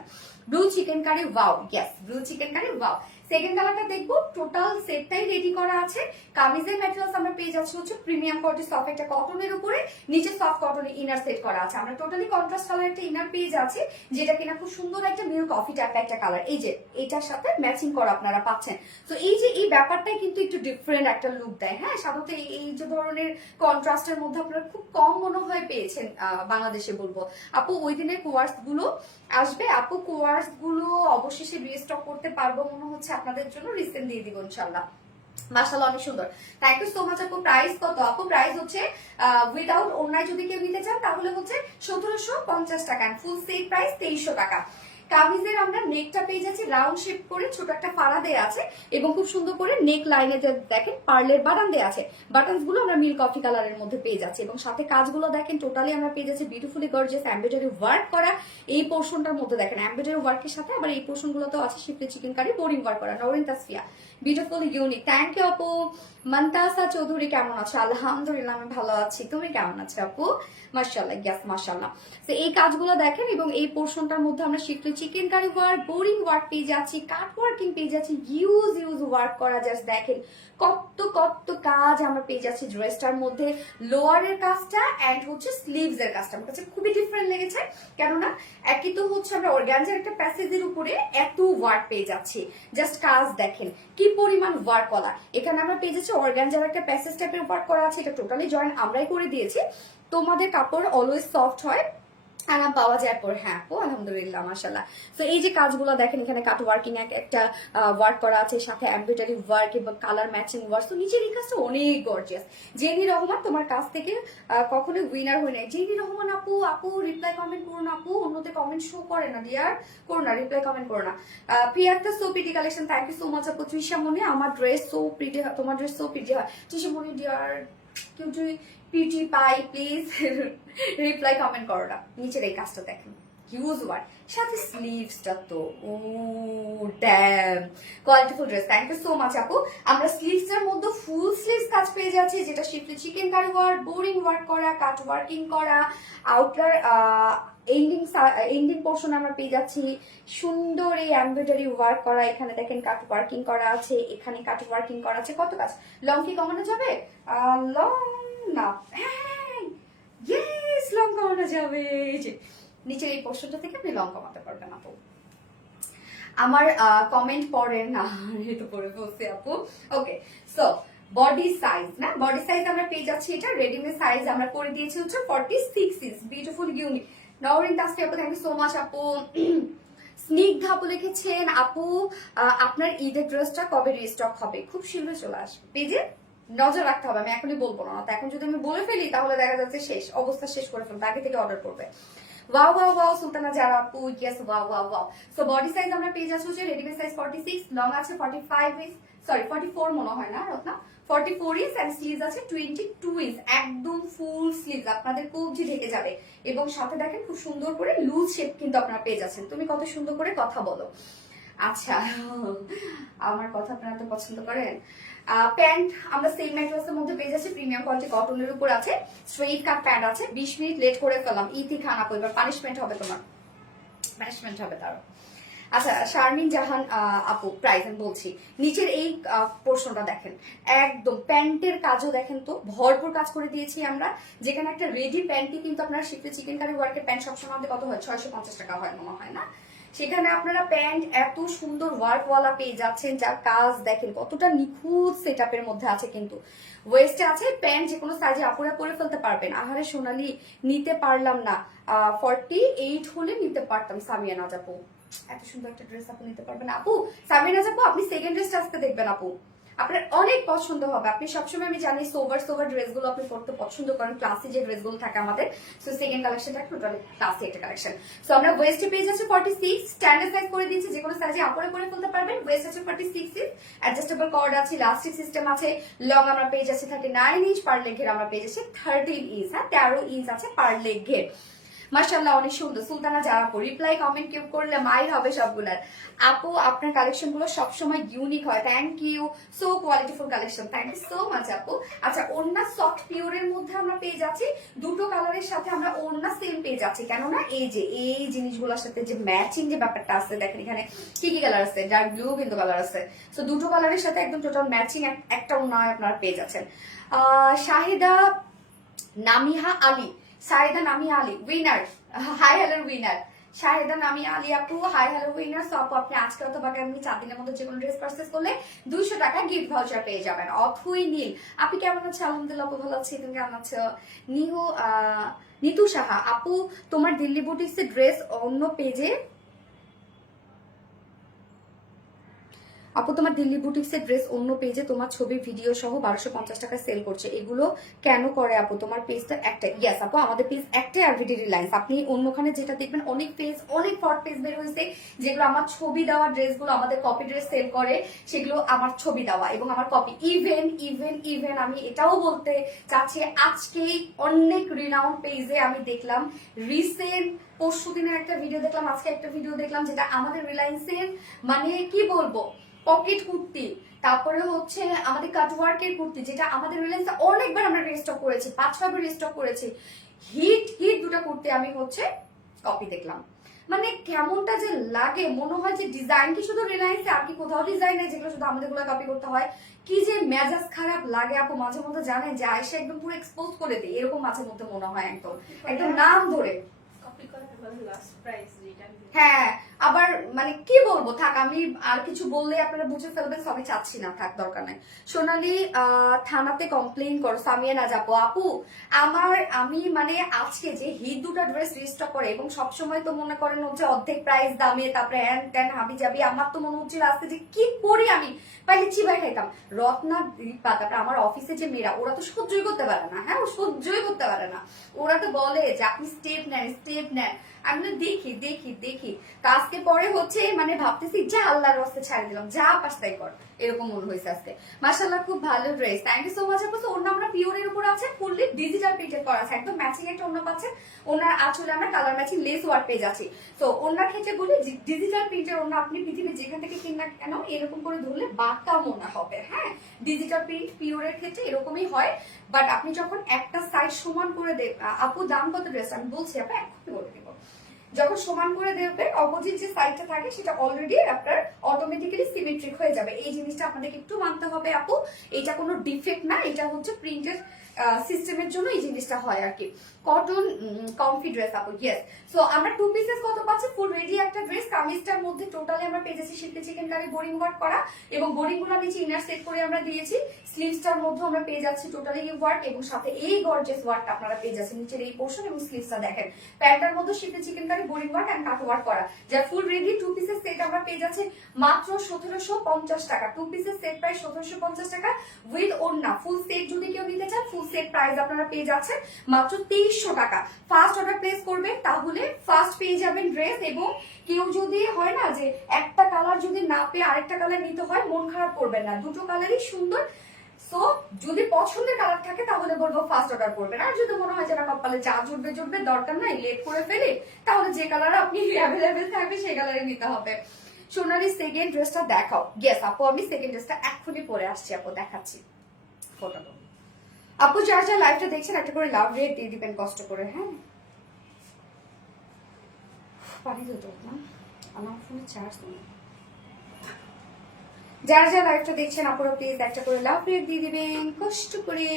Blue chikankari, wow, yes blue chikankari, wow. Second কালারটা দেখবো, টোটাল সেটটাই রেডি করা আছে। কামিজের ম্যাটেরিয়ালস আমরা পেয়ে যাচ্ছি হচ্ছে প্রিমিয়াম কোয়ালিটি সফট একটা কটনের উপরে, নিচে সফট কটনের ইনার সেট করা আছে। আমরা টোটালি কন্ট্রাস্ট কালার একটা ইনার পেয়ে যাচ্ছি, যেটা কিনা খুব সুন্দর একটা মিল্ক কফি টাইপ একটা কালার, এই যে এটার সাথে ম্যাচিং করা আপনারা পাচ্ছেন। তো এই যে এই ব্যাপারটাই কিন্তু একটু ডিফারেন্ট একটা লুক দেয়, হ্যাঁ সাধারণত এই যে ধরনের কন্ট্রাস্টের মধ্যে আপনারা খুব কম মনে হয় পেয়েছেন বাংলাদেশে বলবো। আপু ওই দিনের কোয়ার্স গুলো আসবে আপু, কোয়ার্স গুলো অবশেষে রিস্টক করতে পারবো মনে হচ্ছে আপনাদের জন্য, রিসেন্ট দিয়ে দিব ইনশাল্লাহ। মাশাআল্লাহ অনেক সুন্দর, থ্যাংক ইউ সো মাচ আপু। প্রাইস কত আপু? প্রাইস হচ্ছে উইদাউট ওড়নায় যদি কেউ নিতে চান তাহলে হচ্ছে 1750 টাকা, ফুল সেট প্রাইস 2300 টাকা। কামিজের আমরা নেকটা পেয়ে যাচ্ছি রাউন্ড শেপ করে, ছোট একটা ফাড়া দেয়া আছে এবং খুব সুন্দর করে নেক লাইনে দেখেন পার্লের বাটন দেয়া আছে। বাটনস গুলো আমরা মিল্ক কফি কালারের মধ্যে পেয়ে যাচ্ছি এবং সাথে কাজগুলো দেখেন টোটালি আমরা পেয়ে যাচ্ছি বিউটিফুলি গর্জিয়াস এমব্রয়ডারি ওয়ার্ক করা। এই পোর্শনটার মধ্যে দেখেন এমব্রয়ডারি ওয়ার্কের সাথে আবার এই পোর্শন গুলোতেও আছে schiffli chikankari boring work করা। Norin Tasfia beautiful unique, thank you আপু। মন্তাসা চৌধুরী কেমন আছো? আলহামদুলিল্লাহ আমি ভালো আছি, তুমি কেমন আছো আপু? মাশাআল্লাহ, ইয়াস মাশাআল্লাহ। তো এই কাজগুলো দেখেন এবং এই পোর্শনটার মধ্যে আমরা schiffli chikankari work, boring work পেয়ে যাচ্ছি, কাট ওয়ার্কিং পেয়ে যাচ্ছি, ইউজ ওয়ার্ক করা। জাস্ট দেখেন কত কত কাজ আমরা পেয়ে যাচ্ছি ড্রেসটার মধ্যে। লোয়ারের কাজটা এন্ড হচ্ছে স্লিভস এর কাজটা আমার কাছে খুবই ডিফারেন্ট লেগেছে, কেননা একই তো হচ্ছে আমরা অর্গানজার একটা প্যাসেজের উপরে এত ওয়ার্ক পেয়ে যাচ্ছি। জাস্ট কাজ দেখেন কি পরিমাণ ওয়ার্ক করা। এখানে আমরা পেয়ে যাচ্ছি অর্গানজার একটা প্যাসেজ টাইপের ওয়ার্ক করা আছে, এটা টোটালি জয়েন আমরাই করে দিয়েছি। তোমাদের কাপড় অলওয়েজ সফট হয়, আরাম পাওয়া যায় পর। হ্যাঁ আপু আলহামদুলিল্লাহ মাশাআল্লাহ। তো এই যে কাজগুলো দেখেন এখানে কাট ওয়ার্কিং একটা ওয়ার্ক করা আছে, সাথে এমব্রয়ডারি ওয়ার্ক এবং কালার ম্যাচিং ওয়ার্ক। তো নিচের এই কাজটা অনেক গর্জিয়াস। জেনি রহমান তোমার কাছ থেকে কখনো উইনার হয়ে নাই। জেনি রহমান আপু, আপু রিপ্লাই কমেন্ট করো না আপু, অন্যদের কমেন্ট শো করে না ডিয়ার, করো না রিপ্লাই কমেন্ট করো না। Priyakta so pretty collection, thank you so much আপু। তৃষা মনে আমার ড্রেস সো প্রিটি হয়, তোমার ড্রেস সো প্রিটি হয়। তৃষা মনে ডিয়ার কেউ যদি পিটি পাই প্লিজ রিপ্লাই কমেন্ট করো না। নিচের এই কাজটা দেখেন হিউজ ওয়ার্ক, সাথে স্লিভসটা তো ও ড্যাম qualityful dress. Thank you so much আপু। আমরা স্লিভস এর মধ্যে ফুল স্লিভস কাজ পেয়ে যাচ্ছি, যেটা schiffli chikankari work, boring work করা, কাট ওয়ার্কিং করা, আউটার এন্ডিং পোর্শন আমরা পেয়ে যাচ্ছি সুন্দর এই এমব্রয়ডারি ওয়ার্ক করা। এখানে দেখেন কাট ওয়ার্কিং করা আছে, এখানে কাট ওয়ার্কিং করা আছে। কত কাজ লং কি কমানো যাবে? লং না, হ্যাঁ ইয়েস লং কমানো যাবে। যে নিচের এই পোর্শনটা থেকে আপনি লং কমাতে পারবেন আপু। আমার কমেন্ট পড়েন না, এটা পড়ে বলছি আপু। ওকে সো বডি সাইজ না, বডি সাইজ আমরা পেয়ে যাচ্ছি, এটা রেডিমেড সাইজ আমরা করে দিয়েছি হচ্ছে 46 inch. Beautiful unique. Nowrin Tasfi আপু থ্যাংক ইউ সো মাচ আপু। স্নিগ্ধা আপু লিখেছেন আপু আপনার ঈদের ড্রেসটা কবে রিস্টক হবে? খুব শীঘ্রই চলে আসবে, পেজে নজর রাখতে হবে। আমি এখনই বলবো না, তো এখন যদি আমি বলে ফেলি তাহলে দেখা যাচ্ছে শেষ অবস্থা, শেষ করে ফেলবো, আগে থেকে অর্ডার করবে। ওয়াও ওয়াও ওয়াও সুলতানা জারা আপু, yes wow wow wow. So body size আমরা পেয়ে যাচ্ছি হচ্ছে রেডিমেড সাইজ 46, লং আছে 45 ইঞ্চ, সরি 44 মনে হয় না রত্না, 44 ইঞ্চ এন্ড স্লিভস আছে 22 ইঞ্চ, একদম ফুল স্লিভস, আপনাদের কবজি ঢেকে যাবে। এবং সাথে দেখেন খুব সুন্দর করে লুজ শেপ কিন্তু আপনারা পেয়ে যাচ্ছেন। তুমি কত সুন্দর করে কথা বলো। আচ্ছা আমার কথা আপনারা তো পছন্দ করেন। প্যান্ট আমরা সেম ম্যাটেরিয়ালসের মধ্যে পেয়ে যাচ্ছি, প্রিমিয়াম কোয়ালিটি কটনের উপর আছে, স্ট্রেইট কাট প্যান্ট আছে। 20 মিনিট লেট করে ফেলাম, ইতি খানা এবার পানিশমেন্ট হবে, তোমার পানিশমেন্ট হবে তার। আচ্ছা শারমিন জাহান আপু প্রাইস আমি বলছি, নিচের এই পোর্শনটা দেখেন একদম প্যান্টের কাজও দেখেন তো ভরপুর কাজ করে দিয়েছি আমরা। যেখানে একটা রেডি প্যান্টই কিন্তু আপনার শিফটে চিকেন কারি ওয়ার্কের প্যান্ট সবসময় আমাদের কত হয়, 650 টাকা হয় মনে হয় না, সেখানে আপনারা প্যান্ট এত সুন্দর ওয়ার্কওয়ালা পেয়ে যাচ্ছেন, যার কাজ দেখেন কতটা নিখুঁত সেটআপের মধ্যে আছে। কিন্তু ওয়েস্টে আছে প্যান্ট, যে কোনো সাইজে আপুরা পরে ফেলতে পারবেন। আহারে সোনালি নিতে পারলাম না, 48 হলে নিতে পারতাম। সামিয়া নাজ আপু এত সুন্দর একটা ড্রেস আপু নিতে পারবেন আপু। সামিয়া নাজ আপু আপনি সেকেন্ড ড্রেসটা আজকে দেখবেন আপু, আপনার অনেক পছন্দ হবে। আপনি সবসময় আমি জানি সোভার সোভার ড্রেসগুলো আপনি পড়তে পছন্দ করেন, ক্লাসি যে ড্রেসগুলো থাকে আমাদের। সো সেকেন্ড কালেকশনটা টোটালি ক্লাসি একটা কালেকশন। সো আমরা ওয়েস্টে পেয়ে যাচ্ছি 46, স্ট্যান্ডার্ড সাইজ করে দিয়েছি, যে কোনো সাইজে আপরে পরে ফেলতে পারবেন। ওয়েস্ট আছে 46 ইঞ্চ, অ্যাডজাস্টেবল কর্ড আছে, ইলাস্টিক সিস্টেম আছে। লং আমরা পেয়ে যাচ্ছি 39 ইঞ্চ, পার লেগের আমরা পেয়ে যাচ্ছি 13 ইঞ্চ, হ্যাঁ 13 ইঞ্চ আছে পার লেগের। মাশাআল্লাহ অনেক সুন্দর। সুলতানা যারা আপু রিপ্লাই কমেন্ট কেউ করলে মাই হবে সবগুলার। আপু আপনার কালেকশন গুলো সবসময় ইউনিক হয়, thank you, so qualityful collection, thank you so much আপু। আচ্ছা ওড়না সফট পিওরের মধ্যে আমরা পেয়ে যাচ্ছি, দুটো কালারের সাথে আমরা ওড়না সেম পেয়ে যাচ্ছি, কেননা এই যে এই জিনিসগুলোর সাথে যে ম্যাচিং যে ব্যাপারটা আছে দেখেন, এখানে কি কি কালার আছে, ডার্ক ব্লু কিন্তু কালার আছে। সো দুটো কালারের সাথে একদম টোটাল ম্যাচিং একটা ওড়না আপনারা পেয়ে যাচ্ছেন। Shahida Namiha Ali, Shahida Namiha Ali winner, hi hello winner Shahida Namiha Ali আপু, হাই হ্যালো উইনার। সো আপু আপনি আজকে অথবা আগামী 4 দিনের মধ্যে যে কোনো ড্রেস পারচেজ করলে 200 টাকা গিফট ভাউচার পেয়ে যাবেন। অথই নীল আপনি কেমন আছো? আলহামদুলিল্লাহ আপু ভালো আছি, তুমি কেমন আছো? নিতু সাহা আপু তোমার দিল্লি বুটিক্সের ড্রেস অন্য পেজে আপু তোমার দিল্লি বুটিক্সের ড্রেস অন্য পেজে তোমার ছবি ভিডিও সহ 1250 টাকা সেল করছে, এগুলো কেন করে আপু? তোমার পেজটা একটাই। ইয়েস আপু, আমাদের পেজ একটাই আরভিডি রিলায়েন্স। আপনি অন্যখানে যেটা দেখবেন অনেক পেজ, অনেক ফ্রড পেজ বের হয়েছে যেগুলো আমার ছবি দেওয়া ড্রেসগুলো, আমাদের কপি ড্রেস সেল করে, সেগুলো আমার ছবি দেওয়া এবং আমার কপি। ইভেন ইভেন ইভেন আমি এটাও বলতে চাচ্ছি, আজকেই অনেক রিনাউন্ড পেজে আমি দেখলাম, রিসেন্ট পরশু দিনের একটা ভিডিও দেখলাম, আজকে একটা ভিডিও দেখলাম, যেটা আমাদের রিলায়েন্সের মানে কি বলবো পকেট কুর্তি, তারপরে হচ্ছে আমাদের কাটওয়ার্কের কুর্তি, যেটা আমাদের রিলায়েন্সে অনেকবার আমরা রিস্টক করেছি, 5-6বার রিস্টক করেছি। হিট হিট দুটো কুর্তি আমি হচ্ছে কপি দেখলাম। মানে কেমনটা যে লাগে, মনে হয় যে ডিজাইন কি শুধু রিলায়েন্সে, আর কি কোথাও ডিজাইন নেই যেগুলো শুধু আমাদের গুলো কপি করতে হয়। কি যে মেজাজ খারাপ লাগে আপু, মাঝে মধ্যে জানেন যে আয়সা একদম পুরো এক্সপোজ করে দেয়, এরকম মাঝে মধ্যে মনে হয় একদম একদম নাম ধরে। হ্যাঁ, আবার মানে কি বলবো, থাক আমি আর কিছু বললে আপনারা বুঝে ফেলবেন, সবই চাচ্ছি না, থাক দরকার নাই। সোনালি থানাতে কমপ্লেইন করো, সামিয়া না যাবো আপু। আমি মানে আজকে যে হিট দুটা ড্রেস রিস্টক করে এবং সবসময় তো মনে করেন হচ্ছে অর্ধেক প্রাইস দামে, তারপরে হ্যান ত্যান হাবি যাবি, আমার তো মনে হচ্ছিল আজকে যে কি করি আমি, পাইলে চিবাই খাইতাম। রত্না দীপা, তারপরে আমার অফিসে যে মেয়েরা, ওরা তো সহ্যই করতে পারে না, হ্যাঁ সহ্যই করতে পারে না। ওরা তো বলে যে আপনি স্টেপ নেন স্টেপ নেন, আমি দেখি দেখি দেখি। আজকে পরে হচ্ছে মানে ভাবতেছি যা আল্লাহর রাস্তায় ছাড়ি দিলাম, যা পাস তাই কর, এরকম মনে হয়েছে আজকে। মাশাআল্লাহ খুব ভালো dress, thank you so much আপু। ওর আমরা পিওরের উপর আছে, ফুললি ডিজিটাল প্রিন্টেড করা আছে, একদম ম্যাচিং একটা ওড়না পাচ্ছেন। ওনার আঁচলে আমরা colour matching less work page আছে। তো ওনার ক্ষেত্রে বলি ডিজিটাল প্রিন্টের ওড়না আপনি পৃথিবীর যেখান থেকে কিনা কেন এরকম করে ধরলে বাঁকা মনে হবে। হ্যাঁ, ডিজিটাল প্রিন্ট পিওরের ক্ষেত্রে এরকমই হয়, বাট আপনি যখন একটা সাইজ সমান করে দেব, আপু দাম কত ড্রেস আমি বলছি, আপনি এক্ষুনি বলে দেবো। যখন সমান করে দেবে অপোজিট যে সাইডটা থাকে সেটা অলরেডি আপনার অটোমেটিক্যালি সিমেট্রিক হয়ে যাবে। এই জিনিসটা আপনাদেরকে একটু মানতে হবে আপু, এটা কোনো ডিফেক্ট না, এটা হচ্ছে প্রিন্টেড সিস্টেমের জন্য এই জিনিসটা হয় আর কি। কটন কমফি ড্রেস আপু, ইয়েস। সো আমরা 2 পিসেস কত পাচ্ছি, ফুল রেডি একটা ড্রেস। কামিজটার মধ্যে টোটালি আমরা পেয়েছি শিল্পী চিকেন কারি বোরিং ওয়ার্ক করা, এবং বোরিং গুলো নিচে ইনার সেট করে আমরা দিয়েছি। স্লিভসটার মধ্যে আমরা পেয়ে যাচ্ছি টোটালি ওয়ার্ক, এবং সাথে এই গর্জিয়াস ওয়ার্কটা আপনারা পেয়ে যাচ্ছেন নিচের এই পোর্শন, এবং স্লিভসটা দেখেন প্যান্টটার মধ্যে শিল্পী chikankari boring work and cut work করা। যা ফুল রেডি 2 পিসেস সেট আমরা পেয়ে যাচ্ছি মাত্র 1750 টাকা। 2 পিসেস সেট প্রাইস 1750 টাকা উইথ ওড়না। ফুল সেট যদি কেউ নিতে চান, ফুল সেট প্রাইস আপনারা পেয়ে যাচ্ছেন মাত্র 2300 টাকা। ফার্স্ট অর্ডার প্লেস করবেন তাহলে ফার্স্ট পেয়ে যাবেন ড্রেস, এবং কেউ যদি হয় না যে একটা কালার যদি না পেয়ে আরেকটা কালার নিতে হয়, মন খারাপ করবেন না, দুটো কালারই সুন্দর। সো যদি পছন্দের কালার থাকে তাহলে বলবো ফার্স্ট অর্ডার করবেন, আর যদি মনে হয় যে না কপালে যা জুটবে জুটবে দরকার নাই লেট করে ফেলে, তাহলে যে কালার আপনি অ্যাভেলেবেল থাকবে সেই কালারে নিতে হবে। সোনালি সেকেন্ড ড্রেসটা দেখাও। ইয়েস আপু, আমি সেকেন্ড ড্রেসটা এক্ষুনি পরে আসছি আপু, দেখাচ্ছি ফটোটা। আপু যারা যারা লাইভটা দেখছেন একটা করে লাভ রেট দিয়ে দিবেন কষ্ট করে। হ্যাঁ, পানি তো না, আমার ফোনে চার্জ নেই। যারা যারা লাইভটা দেখছেন আপনারা প্লিজ একটা করে লাভ রেট দিয়ে দিবেন কষ্ট করে।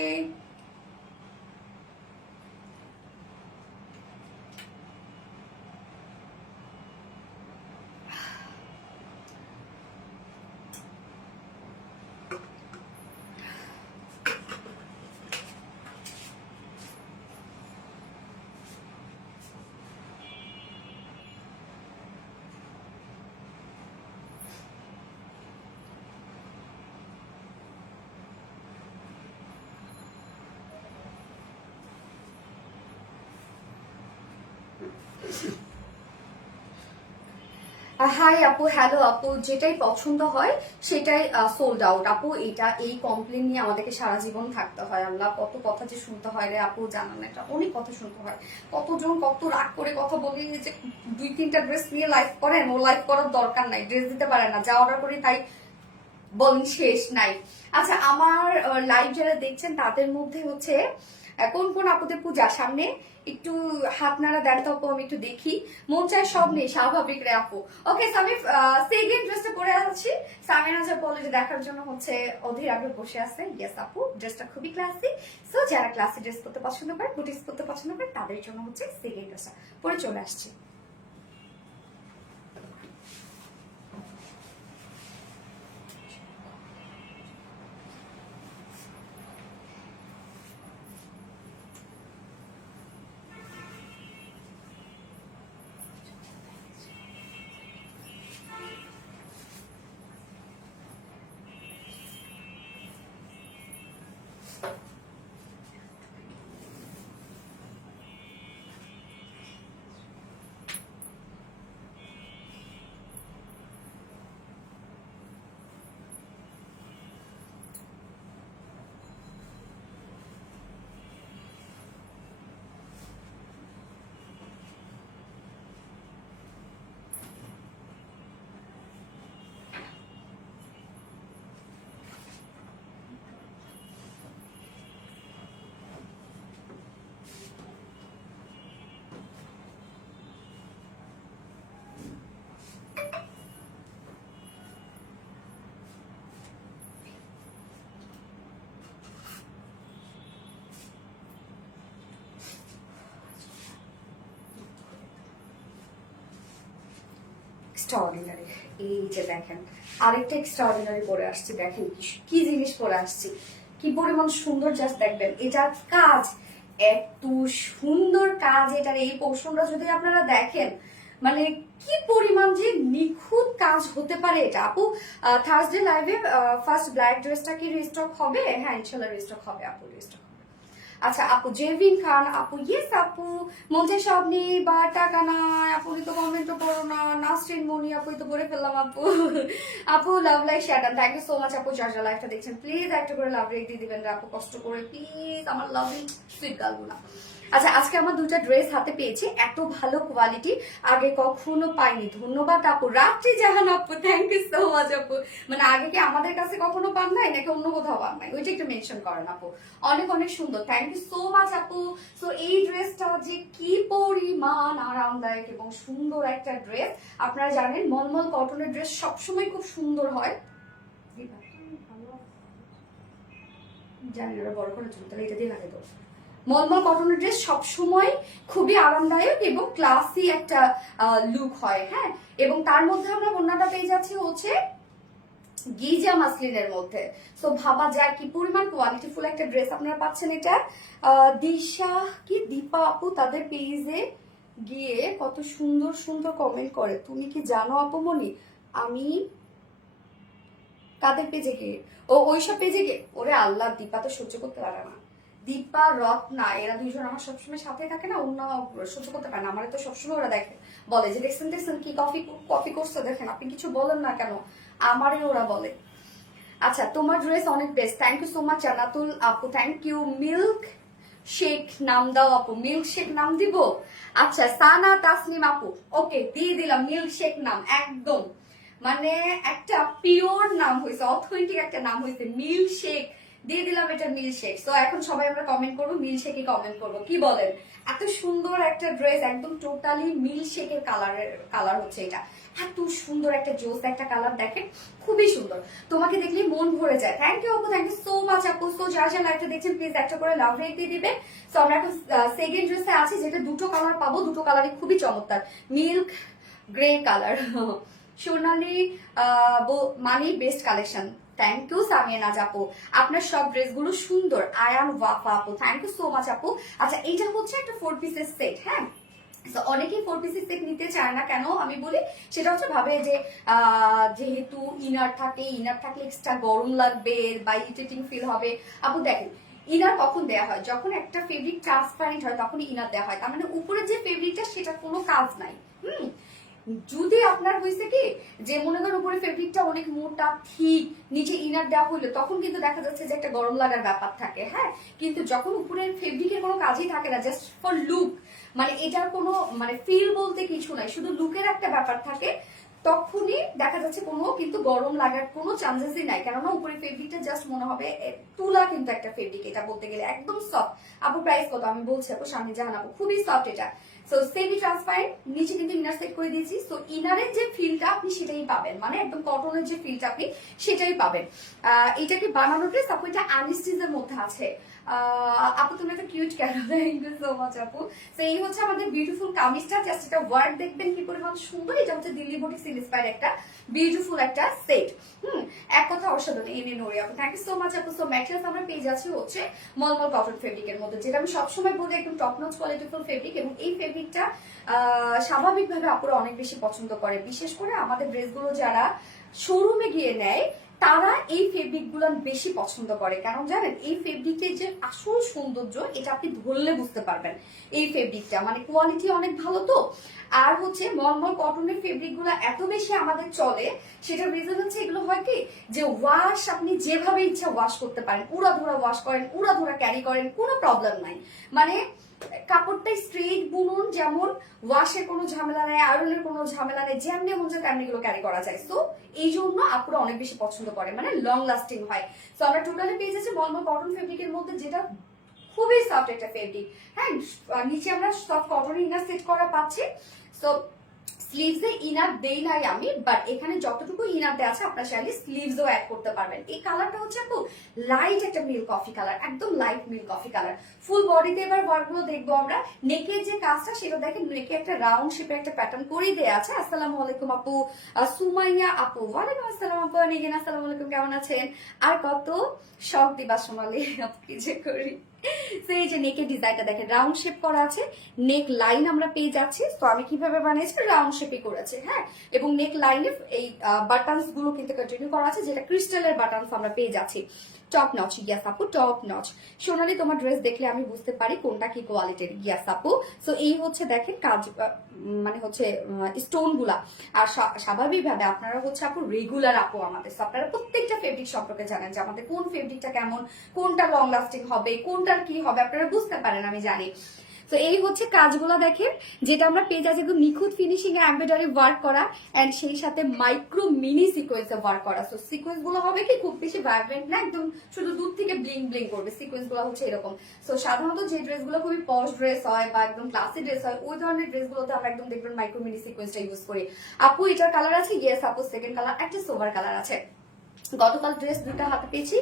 হাই আপু, হ্যালো আপু, যেটাই পছন্দ হয় সেটাই সোল্ড আউট আপু। এটা এই কমপ্লেন নিয়ে আমাদেরকে সারা জীবন থাকতে হয়। আল্লাহ কত কথা যে শুনতে হয় রে আপু, জানান এটা অনেক কথা শুনতে হয়। কতজন কত রাগ করে কথা বলি যে 2-3টা ড্রেস নিয়ে লাইভ করেন, ও লাইভ করার দরকার নাই, ড্রেস দিতে পারে না, যা অর্ডার করি তাই বলেন শেষ নাই। আচ্ছা, আমার লাইভ যারা দেখছেন তাদের মধ্যে হচ্ছে কোন কোন আপুদের পূজা সামনে, একটু হাত নাড়া দেন তো আপু, আমি একটু দেখি। মন চায় সব নেই, স্বাভাবিক রে আপু। ওকে সামি, সেকেন্ড ড্রেসটা পরে আছি। সামিনা যা বলে যে দেখার জন্য হচ্ছে অধীর আগ্রহ বসে আছে। ইয়েস আপু, ড্রেসটা খুবই ক্লাসি। সো যারা ক্লাসি ড্রেস করতে পছন্দ করে, বুটিক্স করতে পছন্দ করে, তাদের জন্য হচ্ছে সেকেন্ড ড্রেসটা পরে চলে আসছে। এক্সট্রাঅর্ডিনারি। এই যে দেখেন আরেকটা এক্সট্রাঅর্ডিনারি পরে আসছে, দেখেন কি জিনিস পরে আসছি, কি পরিমাণ সুন্দর, জাস্ট দেখবেন এটার কাজ, এত সুন্দর কাজ এটার। এই পোর্শনটা যদি আপনারা দেখেন, মানে কি পরিমাণ যে নিখুঁত কাজ হতে পারে এটা। আপু থার্সডে লাইভে ফার্স্ট ব্ল্যাক ড্রেসটা কি রিস্টক হবে? হ্যাঁ ইনশাল্লাহ রিস্টক হবে আপু, রিস্টক। আচ্ছা আপু জেভিন খান আপু, ইয়েস আপু। মঞ্চে সব নেই বা টাকা নাই আপু, তো কমেন্টও করো না। নাসরিন মনি আপু তো করে ফেললাম আপু। আপু লাভ লাইক শ্যাটান, থ্যাংক ইউ সো মাচ আপু। যারা যারা লাইভটা দেখছেন প্লিজ একটা করে লাভ রেট দিয়ে দিবেন আপু, কষ্ট করে প্লিজ, আমার লাভলি সুইট গালগুলা। আচ্ছা আজকে আমার দুটা ড্রেস হাতে পেয়েছি, এত ভালো কোয়ালিটি আগে কখনো পাইনি। ধন্যবাদ আপু। রাত্রি জাহান আপু, থ্যাংক ইউ সো মাচ আপু। মানে আগে কি আমাদের কাছে কখনো পান নাই নাকি অন্য কোথাও পান নাই, ওইটা একটু মেনশন করেন আপু। অনেক অনেক সুন্দর, থ্যাংক ইউ সো মাচ আপু। সো এই ড্রেসটা যে কি পরিমাণ আরামদায়ক এবং সুন্দর একটা ড্রেস। আপনারা জানেন মলমল কটনের ড্রেস সবসময় খুব সুন্দর হয়। জানি না বড় করে চলতে, এটা দিয়ে লাগে তো। মলমল কটনের ড্রেস সবসময় খুবই আরামদায়ক এবং ক্লাসি একটা লুক হয়, হ্যাঁ। এবং তার মধ্যে আমরা ওড়নাটা পেয়ে যাচ্ছি হচ্ছে গিজা মাসলিনের মধ্যে। সো ভাবা যায় কি পরিমাণ কোয়ালিটিফুল একটা ড্রেস আপনারা পাচ্ছেন। এটা দিশা কি দীপা আপু তাদের পেজে গিয়ে কত সুন্দর সুন্দর কমেন্ট করে, তুমি কি জানো আপু মনি? আমি কাদের পেজে গিয়ে? ও ওইসব পেজে গিয়ে, ওরে আল্লাহ, দীপা তো সহ্য করতে পারে না। দীপা রত্না এরা দুইজন আমার সবসময় সাথে থাকে না, অন্য সহ্য করতে পারে না। আমার তো সবসময় ওরা দেখে, বলে যে দেখছেন দেখছেন কি কফি কফি করছে, দেখেন আপনি কিছু বলেন না কেন, আমারই ওরা বলে। আচ্ছা তোমার ড্রেস অনেক best, thank you so much Jannatul আপু, থ্যাংক ইউ। মিল্ক শেক নাম দাও আপু, মিল্ক শেক নাম দিব? আচ্ছা সানা তাসনিম আপু, ওকে দিয়ে দিলাম মিল্ক শেক নাম, একদম মানে একটা পিওর নাম হয়েছে, অথেন্টিক একটা নাম হয়েছে, মিল্ক শেক দিয়ে দিলাম, এটা মিল্ক শেক। তো এখন সবাই আমরা কমেন্ট করবো, মিল্ক শেকই কমেন্ট করবো, কি বলেন? এত সুন্দর একটা ড্রেস, একদম টোটালি মিল্ক শেকের কালার হচ্ছে এটা। এত সুন্দর একটা জোস একটা কালার, দেখেন খুবই সুন্দর, তোমাকে দেখলে মন ভরে যায়। থ্যাংক ইউ আপু, থ্যাংক ইউ সো মাচ আপু। সো যারা যারা লাইভটা দেখছেন প্লিজ একটা করে লাভ রেট দিয়ে দিবে। সো আমরা এখন সেকেন্ড ড্রেসে আছি, যেটা দুটো কালার পাবো, দুটো কালারই খুবই চমৎকার, milk grey colour. Sonali Moni best collection, thank you Samia Naz আপু, আপনার সব ড্রেসগুলো সুন্দর। আয়ান ওয়াফা আপু, থ্যাংক ইউ সো মাচ আপু। আচ্ছা এইটা হচ্ছে একটা 4 পিসের সেট, হ্যাঁ। অনেকেই 4 পিসের সেট নিতে চায় না, কেন আমি বলি, সেটা হচ্ছে ভাবে যে যেহেতু ইনার থাকলে এক্সট্রা গরম লাগবে বা ইরিটেটিং ফিল হবে। আপু দেখেন ইনার কখন দেয়া হয়, যখন একটা ফেব্রিক ট্রান্সপারেন্ট হয় তখনই ইনার দেওয়া হয়, তার মানে উপরে যে ফেব্রিকটা সেটা কোনো কাজ নাই। যদি আপনার হয়েছে কি যে মনে করেন উপরে ফেব্রিকটা অনেক মোটা থিক, নিচে ইনার দেওয়া হইলো, তখন কিন্তু দেখা যাচ্ছে যে একটা গরম লাগার ব্যাপার থাকে, হ্যাঁ। কিন্তু যখন উপরের ফেব্রিকের কোনো কাজই থাকে না, জাস্ট ফর লুক, মানে এটার কোনো মানে ফিল বলতে কিছু নাই, শুধু লুকের একটা ব্যাপার থাকে, তখনই দেখা যাচ্ছে কোনো কিন্তু গরম লাগার কোনো চান্সেসই নাই। কেননা উপরে ফেব্রিকটা জাস্ট মনে হবে তুলা, কিন্তু একটা ফেব্রিক এটা বলতে গেলে একদম সফট। আপু প্রাইস কত? আমি বলছি আপু, সামনে জাহান আপু, খুবই সফট এটা। সো সেমি ট্রান্সপারেন্ট, নিচে কিন্তু ইনার সেট করে দিয়েছি। সো ইনারের যে ফিলটা আপনি সেটাই পাবেন, মানে একদম কটনের যে ফিলটা আপনি সেটাই পাবেন। এটাকে বানানো ড্রেস আপু, এটা আনস্টিচের মধ্যে আছে। আপু তুমি একটা কিউট কেন, থ্যাংক ইউ সো মাচ আপু। তো এই হচ্ছে আমাদের বিউটিফুল কামিজটা, জাস্ট এটা ওয়ার্ক দেখবেন কি পরিমাণ সুন্দর। এটা হচ্ছে দিল্লি বুটিক্স ইন্সপায়ার্ড একটা বিউটিফুল একটা সেট। এক কথা অসাধারণ। এনে নোরি আপু, থ্যাংক ইউ সো মাচ আপু। সো ম্যাটেরিয়ালস আমরা পেয়ে যাচ্ছি হচ্ছে মলমল কটন ফেব্রিকের মধ্যে, যেটা আমি সবসময় বলি একদম টপ নচ কোয়ালিটিফুল ফেব্রিক। এবং এই ফেব্রিকটা স্বাভাবিকভাবে আপুরা অনেক বেশি পছন্দ করে, বিশেষ করে আমাদের ড্রেসগুলো যারা শোরুমে গিয়ে নেয় তারা এই ফেব্রিক গুলো বেশি পছন্দ করে। কারণ জানেন এই ফেব্রিকের যে আসল সৌন্দর্য এটা আপনি ধরলে বুঝতে পারবেন। এই ফেব্রিকটা মানে কোয়ালিটি অনেক ভালো। তো আর হচ্ছে মলমল কটনের ফেব্রিক গুলো এত বেশি আমাদের চলে, সেটার রিজন হচ্ছে এগুলো হয় কি যে ওয়াশ আপনি যেভাবে ইচ্ছা ওয়াশ করতে পারেন, উড়াধুরা ওয়াশ করেন, উড়াধুরা ক্যারি করেন, কোনো প্রবলেম নাই। মানে কাপড়টা স্ট্রেট বুনুন, যেমন ওয়াশের কোনো ঝামেলা নেই, আয়রনের কোনো ঝামেলা নেই, যেমনি মন চায় তেমনি গুলো ক্যারি করা যায়। সো এই জন্য আপুরা অনেক বেশি পছন্দ করে, মানে লং লাস্টিং হয়। সো আমরা টোটালি পেয়ে যাচ্ছি মলমল কটন ফেব্রিকের মধ্যে, যেটা খুবই সফট একটা ফেব্রিক, হ্যাঁ। নিচে আমরা সফট কটন ইনার সেট করা পাচ্ছি। সো স্লিভসে ইনার দেই নাই আমি, বাট এখানে যতটুকু ইনার দেওয়া আছে আপনারা চাইলে স্লিভসও অ্যাড করতে পারবেন। এই কালারটা হচ্ছে আপু লাইট একটা মিল্ক কফি কালার, একদম লাইট মিল্ক কফি কালার। ফুল বডিতে এবার ওয়ার্কগুলো দেখবো আমরা। নেকের যে কাজটা সেটা দেখেন, নেকে একটা রাউন্ড শেপে একটা প্যাটার্ন করেই দেওয়া আছে। আসসালামু আলাইকুম আপু, সুমাইয়া আপু, ওয়ালাইকুম আসসালাম আপু, নিগেন আসসালামু আলাইকুম, কেমন আছেন? আর কত শখ দিবা সোনালি আপু কি যে করি। এই যে নেকের ডিজাইনটা দেখেন, রাউন্ড শেপ করা আছে, নেক লাইন আমরা পেয়ে যাচ্ছি। তো আমি কিভাবে বানিয়েছি, রাউন্ড শেপে করেছে, হ্যাঁ। এবং নেক লাইনে এই বাটনস গুলো কিন্তু কন্টিনিউ করা আছে, যেটা ক্রিস্টালের বাটনস আমরা পেয়ে যাচ্ছি। টপ নচ, ইয়াস আপু টপ নচ। সোনালি তোমার ড্রেস দেখলে আমি বুঝতে পারি কোনটা কি কোয়ালিটির, ইয়াস আপু। সো এই হচ্ছে দেখেন কাজ, মানে হচ্ছে স্টোন গুলা। আর স্বাভাবিকভাবে আপনারা হচ্ছে আপু রেগুলার আপু আমাদের, আপনারা প্রত্যেকটা ফেব্রিক সম্পর্কে জানেন যে আমাদের কোন ফেব্রিকটা কেমন, কোনটা লং লাস্টিং হবে, কোনটার কি হবে, আপনারা বুঝতে পারেন, আমি জানি। তো এই হচ্ছে কাজগুলো দেখেন, যেটা আমরা পেয়ে যাচ্ছি একদম নিখুঁত ফিনিশিং এ এমব্রয়ডারি ওয়ার্ক করা, এন্ড সেই সাথে মাইক্রো মিনি সিকোয়েন্সে ওয়ার্ক করা। সো সিকোয়েন্স গুলো হবে কি খুব বেশি ভাইব্রেন্ট না, একদম শুধু দূর থেকে ব্লিং ব্লিং করবে। সিকোয়েন্স গুলো হচ্ছে এরকম। সো সাধারণত যে ড্রেস গুলো খুবই পশ ড্রেস হয় বা একদম ক্লাসি ড্রেস হয়, ওই ধরনের ড্রেস গুলোতে আমরা একদম দেখবেন মাইক্রো মিনি সিকোয়েন্সটা ইউজ করি। আপু এটার কালার আছে, ইয়েস আপু সেকেন্ড কালার একটা সোভার কালার আছে। গতকাল ড্রেস দুটা হাতে পেয়েছি,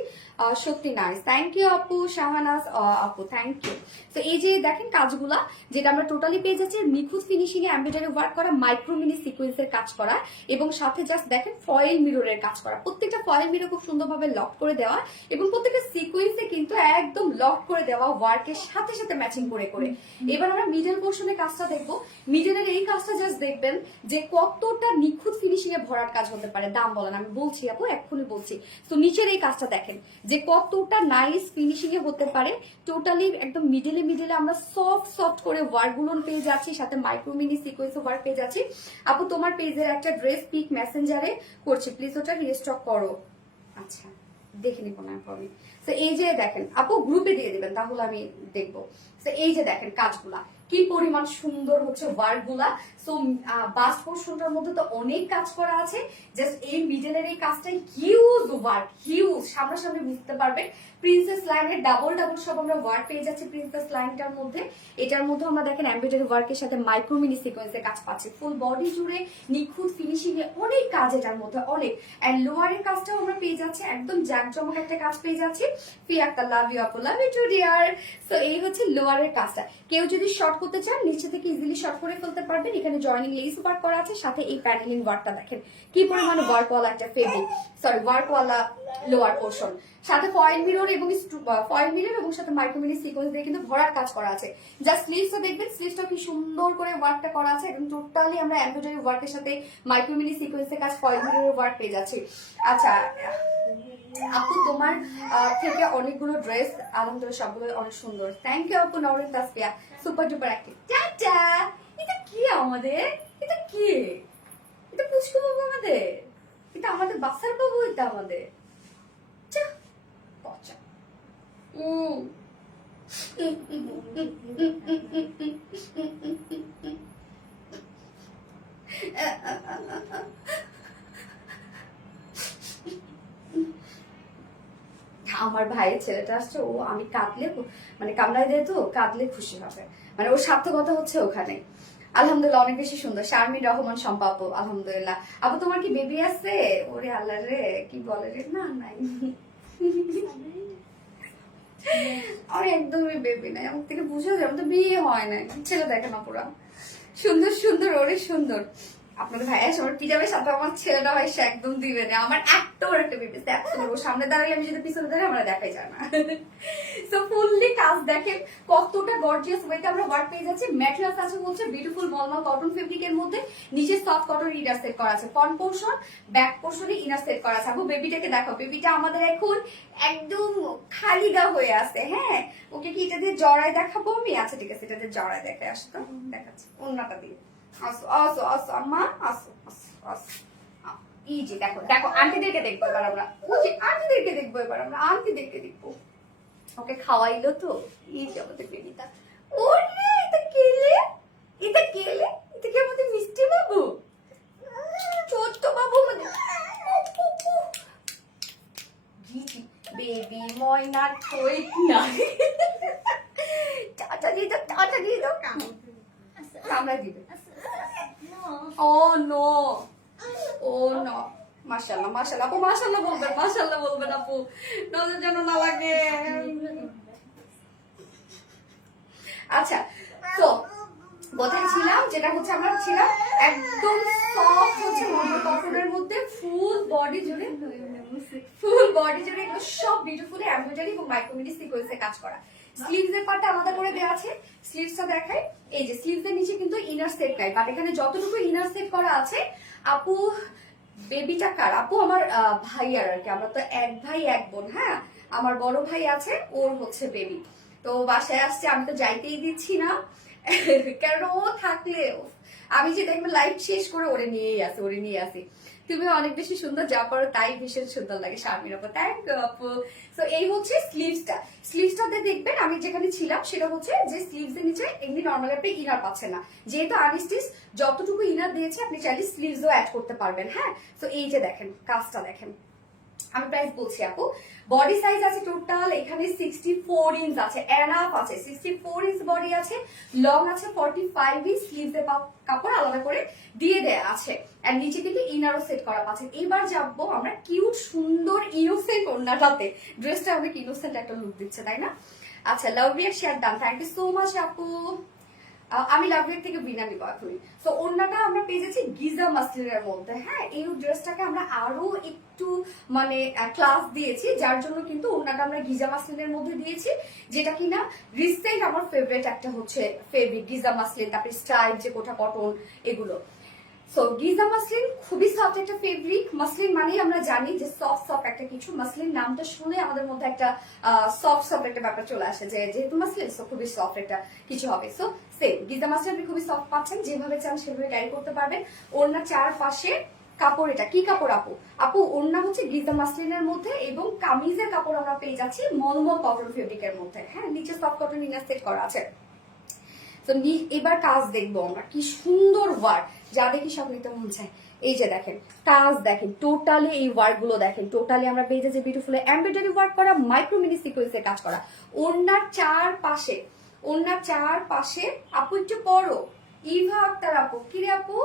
সত্যি নাইস, থ্যাংক ইউ আপু। শাহানাজ আপু থ্যাংক ইউ। তো এই যে দেখেন কাজগুলা, যেটা আমরা টোটালি পেয়ে যাচ্ছি নিখুঁত ফিনিশিং এ এমব্রয়ডারি ওয়ার্ক করা, মাইক্রো মিনি সিকোয়েন্সের কাজ করা, এবং সাথে জাস্ট দেখেন ফয়েল মিররের কাজ করা। প্রত্যেকটা ফয়েল মিরর খুব সুন্দরভাবে লক করে দেওয়া, এবং প্রত্যেকটা সিকোয়েন্সে কিন্তু একদম লক করে দেওয়া ওয়ার্কের সাথে সাথে ম্যাচিং করে করে। এবার আমরা মিডল পোর্শনে কাজটা দেখবো। মিডলের এই কাজটা জাস্ট দেখবেন যে কতটা নিখুঁত ফিনিশিং এ ভরার কাজ হতে পারে। দাম বলেন, আমি বলছি আপু এক্ষুনি বলছি। তো নিচের এই কাজটা দেখেন যে কতটা নাইস ফিনিশিং এ হতে পারে। টোটালি একদম মিডলে মিডলে আমরা সফট সফট করে ওয়ার্ক গুলো পেয়ে যাচ্ছি, সাথে মাইক্রো মিনি সিকোয়েন্স ওয়ার্ক পেয়ে যাচ্ছি। আপু তোমার পেজের একটা ড্রেস পিক মেসেঞ্জারে করছি, প্লিজ ওটা রিস্টক করো। আচ্ছা দেখে নিব না আমি। তো এই যে দেখেন আপু গ্রুপে দিয়ে দিবেন, তাহলে আমি দেখবো। তো এই যে দেখেন কাজগুলা কি পরিমাণ সুন্দর হচ্ছে ওয়ার্ক গুলা। সো বাস্ট পোর্শনটার মধ্যে তো অনেক কাজ করা আছে, জাস্ট এই মিডলের এই কাজটা হিউজ ওয়ার্ক, হিউজ, সামনাসামনি বুঝতে পারবেন। প্রিন্সেস লাইনের ডাবল ডাবল সব আমরা ওয়ার্ক পেয়ে যাচ্ছি প্রিন্সেস লাইনটার মধ্যে। এটার মধ্যে আমরা দেখেন এমব্রয়ডারি ওয়ার্কের সাথে মাইক্রো মিনি সিকোয়েন্সের কাজ পাচ্ছি। ফুল বডি জুড়ে নিখুঁত ফিনিশিং এ অনেক কাজ এটার মধ্যে, অনেক। এন্ড লোয়ারের কাজটাও আমরা পেয়ে যাচ্ছি, একদম জাঁকজমক একটা কাজ পেয়ে যাচ্ছি। ফিয়াক্তা লাভ ইউ আপু, love you too dear. So এই হচ্ছে লোয়ারের কাজটা। কেউ যদি শর্ট করতে চান নিচে থেকে ইজিলি শর্ট করে ফেলতে পারবেন। এখানে জয়েনিং লেস ওয়ার্ক করা আছে, সাথে এই প্যানেলিং ওয়ার্কটা দেখেন কি পরিমাণ ওয়ার্কওয়ালা একটা ফেব্রিক, সরি ওয়ার্কওয়ালা লোয়ার পোর্শন, সাথে ফয়েল মিরর এবং সাথে মাইক্রোমিনি সিকোয়েন্স দিয়ে কিন্তু ভরার কাজ করা আছে। জাস্ট স্লিভসটা দেখবেন, স্লিভসটা কি সুন্দর করে ওয়ার্কটা করা আছে, একদম টোটালি আমরা এমব্রয়ডারি ওয়ার্কের সাথে মাইক্রোমিনি সিকোয়েন্সের কাজ, ফয়েল মিররের ওয়ার্ক পেয়ে যাচ্ছি। আচ্ছা আপু তোমার থেকে অনেকগুলো ড্রেস আলহামদুলিল্লাহ সবগুলো অনেক সুন্দর, থ্যাংক ইউ আপু। Naren Tasfia super duper active, tata. এটা কি আমাদের, এটা কি, এটা পুষ্কু বাবু আমাদের, এটা আমাদের বাসার বাবু, এটা আমাদের পচা। আমার ভাইয়ের ছেলেটা আসছে, ও আমি কাঁদলে মানে কামড়াই দেয় তো, কাঁদলে খুশি হবে, মানে ওর সার্থকতা হচ্ছে ওখানে। আলহামদুলিল্লাহ অনেক বেশি সুন্দর। শারমিন রহমান শম্পা আপু আলহামদুলিল্লাহ। আপু তোমার কি বেবি আছে? ওরে আল্লাহ রে, কি বলে রে, না নাই আমার একদমই বেবি নাই, আমার থেকে বুঝে যায়, আমার তো বিয়ে হয় নাই। ছেলে দেখে না পুরা সুন্দর সুন্দর, ওরে সুন্দর। আপনাদের ভাই আসে আমার পিটাবে, সাথে আমার ছেলেটা ভাই সে একদম দিবে না। আমার একটা বেবি, ও সামনে দাঁড়ালে আমি যদি পিছনে দাঁড়াই আমরা দেখাই যায় না। সো ফুললি কাজ দেখেন কতটা গর্জিয়াস ওয়েতে আমরা ওয়ার্ক পেয়ে যাচ্ছি। ম্যাটেরিয়ালস আছে হচ্ছে বিউটিফুল মলমল কটন ফেব্রিকের মধ্যে, নিচে সফট কটন ইনার সেট করা আছে, ফ্রন্ট পোর্শন ব্যাক পোর্শনে ইনার সেট করা আছে। আপু বেবিটাকে দেখো, বেবিটা আমাদের এখন একদম খালি গা হয়ে আছে। হ্যাঁ ওকে কি এটা দিয়ে জড়ায় দেখাবো আমি? আচ্ছা ঠিক আছে, এটা দিয়ে জড়ায় দেখাই, আসো তো দেখাচ্ছি অন্যটা দিয়ে। আসো আসো আসো আম্মা, আসো আসো আসো। এই যে দেখো দেখো, আন্টিদেরকে দেখবো এবার আমরা, ওই যে আন্টিদেরকে দেখবো এবার আমরা, আন্টিদেরকে দেখবো। ওকে খাওয়াইলো তো, এই যে আমাদের বেবিটা। ওরে এটা কেলে, এটা কেলে, এটা কি আমাদের মিষ্টি বাবু, ছোট্ট বাবু মানে বেবি ময়না কই না। টাটা দিয়ে দাও, টাটা দিয়ে দাও, কামড়া দিবে। ও মাশাআল্লাহ মাশাআল্লাহ আপু, মাশাআল্লাহ বলবেন, মাশাআল্লাহ বলবেন আপু, নজর যেন না লাগে। আচ্ছা, তো কোথায় ছিলাম? যেটা হচ্ছে আমরা ছিলাম একদম সফট হচ্ছে নরমাল কাপড়ের মধ্যে ফুল বডি জুড়ে এগুলো সব বিউটিফুলি এমব্রয়ডারি এবং মাইক্রোমিনি সিকোয়েন্সে কাজ করা। স্লিভস এর পার্টটা আলাদা করে দেওয়া আছে, স্লিভসটা দেখাই। এই যে স্লিভস এর নিচে কিন্তু ইনার সেট নাই, বাট এখানে যতটুকু ইনার সেট করা আছে। আপু বেবিটা কার? আপু আমার ভাইয়ার আর কি, আমরা তো এক ভাই এক বোন। হ্যাঁ, আমার বড় ভাই আছে, ওর হচ্ছে বেবি। তো বাসায় আসছে, আমি তো যাইতেই দিচ্ছি না, কারণ ও থাকলে আমি যে দেখবো লাইফ শেষ করে ওরে নিয়ে আসি। তুমি অনেক বেশি সুন্দর, যা পারো তাই ভীষণ সুন্দর লাগে শারমিন আপু, থ্যাংক ইউ আপু। তো এই হচ্ছে স্লিভসটাতে দেখবেন আমি যেখানে ছিলাম সেটা হচ্ছে যে স্লিভস এর নিচে এমনি নর্মালি আপনি ইনার পাচ্ছেন না, যেহেতু আনস্টিচ যতটুকু ইনার দিয়েছে আপনি চাইলে স্লিভসও অ্যাড করতে পারবেন। হ্যাঁ, তো এই যে দেখেন কাজটা দেখেন, আমি প্রাইস বলছি আপু। বডি সাইজ আছে টোটাল এখানে 64 ইঞ্চ আছে, এনাফ আছে, 64 ইঞ্চ বডি আছে, লং আছে 45 ইঞ্চ, স্লিভস এর কাপড় আলাদা করে দিয়ে দেয়া আছে, আর নিচে কিন্তু ইনারও সেট করা পাচ্ছেন। এবার যাবো আমরা কিউট সুন্দর ইনোসেন্ট ওড়নাটাতে। ড্রেসটা অনেক ইনোসেন্ট একটা লুক দিচ্ছে, তাই না? আচ্ছা, Lavriya share done, thank you so much আপু। আমি লাভরিয়া থেকে বিনা নিব এখনই। তো ওড়নাটা আমরা পেয়ে যাচ্ছি গিজা মাসলিনের মধ্যে। হ্যাঁ, এই ড্রেসটাকে আমরা আরো একটু মানে ক্লাস দিয়েছি, যার জন্য কিন্তু ওড়নাটা আমরা গিজা মাসলিনের মধ্যে দিয়েছি, যেটা কিনা রিসেন্ট আমার ফেভারিট একটা হচ্ছে ফেব্রিক গিজা মাসলিন, তারপরে স্টাইল যে কোঠা কটন এগুলো। সো গিজা মাসলিন খুবই সফট একটা ফেব্রিক। মাসলিন মানেই আমরা জানি যে সফট একটা কিছু। মাসলিন নামটা শুনে আমাদের মধ্যে একটা সফট একটা ব্যাপার চলে আসে, যে যেহেতু মাসলিন সো খুবই সফট একটা কিছু হবে। সো সেম গিজা মাসলিন আপনি খুবই সফট পাচ্ছেন, যেভাবে চান সেভাবে ক্যারি করতে পারবেন। ওড়না চারপাশে কাপড়, এটা কি কাপড় আপু? আপু ওড়না হচ্ছে গিজা মাসলিনের মধ্যে, এবং কামিজের কাপড় আমরা পেয়ে যাচ্ছি মলমল কটন ফেব্রিকের মধ্যে। হ্যাঁ, নিচে সফট কটন ইনার সেট করা আছে। তো এবার কাজ দেখবো আমরা, কি সুন্দর ওয়ার্ক, যা দেখি সব নিতে মন চায়। এই যে দেখেন কাজ, দেখেন টোটালি এই ওয়ার্ক গুলো দেখেন, টোটালি আমরা পেয়ে যাচ্ছি বিউটিফুল এমব্রয়ডারি ওয়ার্ক করা, মাইক্রো মিনি সিকোয়েন্সের কাজ করা। ওড়নার চারপাশে আপু একটু পরো, ইভা আক্তার আপু, কিরে আপু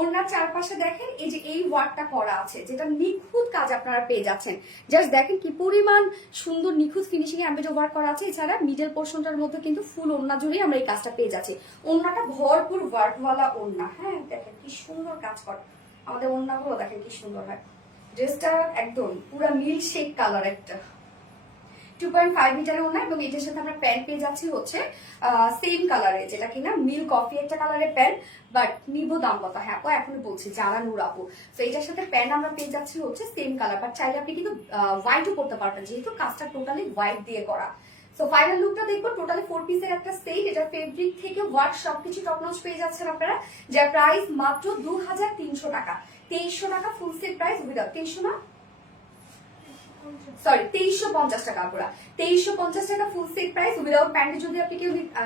ওড়নার চারপাশে দেখেন এই যে এই ওয়ার্কটা করা আছে, যেটা নিখুঁত কাজ আপনারা পেয়ে যাচ্ছেন। জাস্ট দেখেন কি পরিমাণ সুন্দর নিখুঁত ফিনিশিং এমব্রয়ডারি ওয়ার্ক করা আছে। এছাড়া মিডল পোর্শনটার মধ্যে কিন্তু ফুল ওড়না জুড়ে আমরা এই কাজটা পেয়ে যাচ্ছি। ওড়নাটা ভরপুর ওয়ার্কওয়ালা ওড়না। হ্যাঁ, দেখেন কি সুন্দর কাজ করে, আমাদের ওড়নাগুলো দেখেন কি সুন্দর হয়। ড্রেসটা একদম পুরো মিল্ক শেক কালার একটা 2.5 মিটারের ওড়না, এবং এটার সাথে আমরা প্যান্ট পেয়ে যাচ্ছি হচ্ছে সেম কালারে, যেটা কিনা মিল্ক কফি একটা কালারের প্যান্ট। বাট নিব দাম কত? হ্যাঁ আপু এখনো বলছি, যারা নূর আপু। তো এটার সাথে প্যান্ট আমরা পেয়ে যাচ্ছি হচ্ছে সেম কালার, বাট চাইলে আপনি কিন্তু হোয়াইটও করতে পারবেন, যেহেতু কাজটা টোটালি হোয়াইট দিয়ে করা। সো ফাইনাল লুকটা দেখবো, টোটালি 4 পিসের একটা সেট। এটা ফেব্রিক থেকে ওয়ার্ক সবকিছু টপ নচ পেয়ে যাচ্ছেন আপনারা, যার প্রাইস মাত্র 2300 টাকা। 2300 টাকা ফুল সেট প্রাইস, উইদাউট 2300 না সরি 2350 টাকা পুরা, 2350 টাকা full set price. Without pant যদি আপনি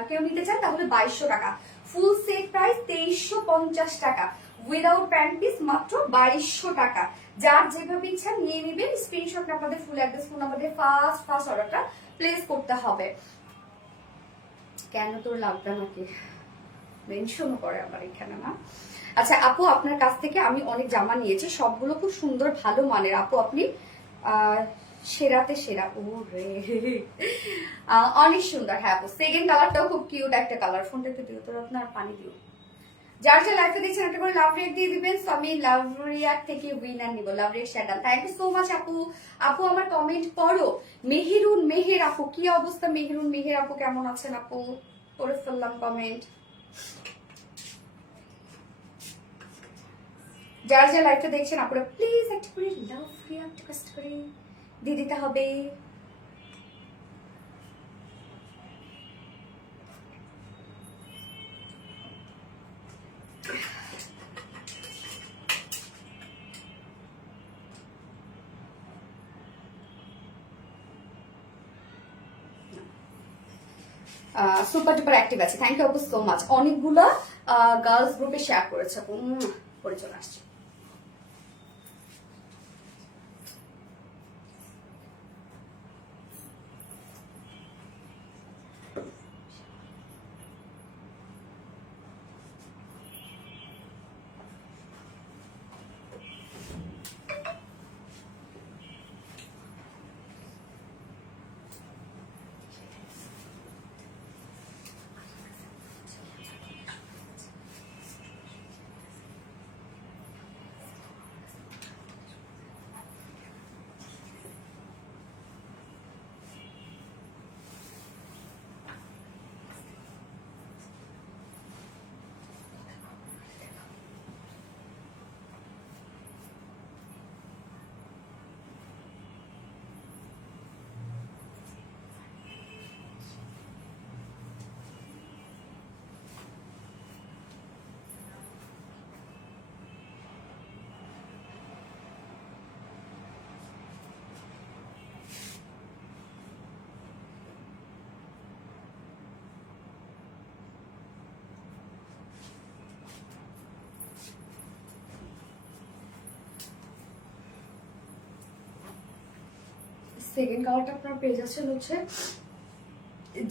কেউ নিতে চান তাহলে 2200 টাকা। ফুল সেট প্রাইস 2350 টাকা, উইদাউট প্যান্ট পিস মাত্র 2200 টাকা। যার যেভাবে ইচ্ছা নিয়ে নেবেন, স্ক্রিনশট আপনাদের full address phone number first অর্ডারটা প্লেস করতে হবে। কেন তোর লাগবে নাকি মেনশন করে আমার এখানে না? আচ্ছা আপু, আপনার কাছ থেকে আমি অনেক জামা নিয়েছি, সবগুলো খুব সুন্দর ভালো মানের। আপু আপনি সেরাতে সেরা। ও রে অনেক সুন্দর। হ্যাঁ আপু, সেকেন্ড কালারটাও খুব কিউট একটা কালার। ফোনটা একটু দিও, তোর আপনার পানি দিও। যার যে লাইফে দেখছেন একটা করে লাভ রেক দিয়ে দিবেন। সো আমি লাভ রিয়াক থেকে উইনার নিব, লাভ রেক শ্যাডাল। থ্যাংক ইউ সো মাচ আপু। আপু আমার কমেন্ট পড়ো। মেহের আপু, কি অবস্থা? মেহের আপু কেমন আছেন আপু? করে ফেললাম কমেন্ট। যার যে লাইভটা দেখছেন আপনারা প্লিজ একটা করে লাভ রিয়াক্ট রিকোয়েস্ট করে দিয়ে দিতে হবে। সুপার ডুপার অ্যাক্টিভ আছে, থ্যাংক ইউ আপু সো মাচ। অনেকগুলো গার্লস গ্রুপে শেয়ার করেছে আপু, পরে চলে আসছে। সেকেন্ড কালারটা আপনারা পেয়ে যাচ্ছেন হচ্ছে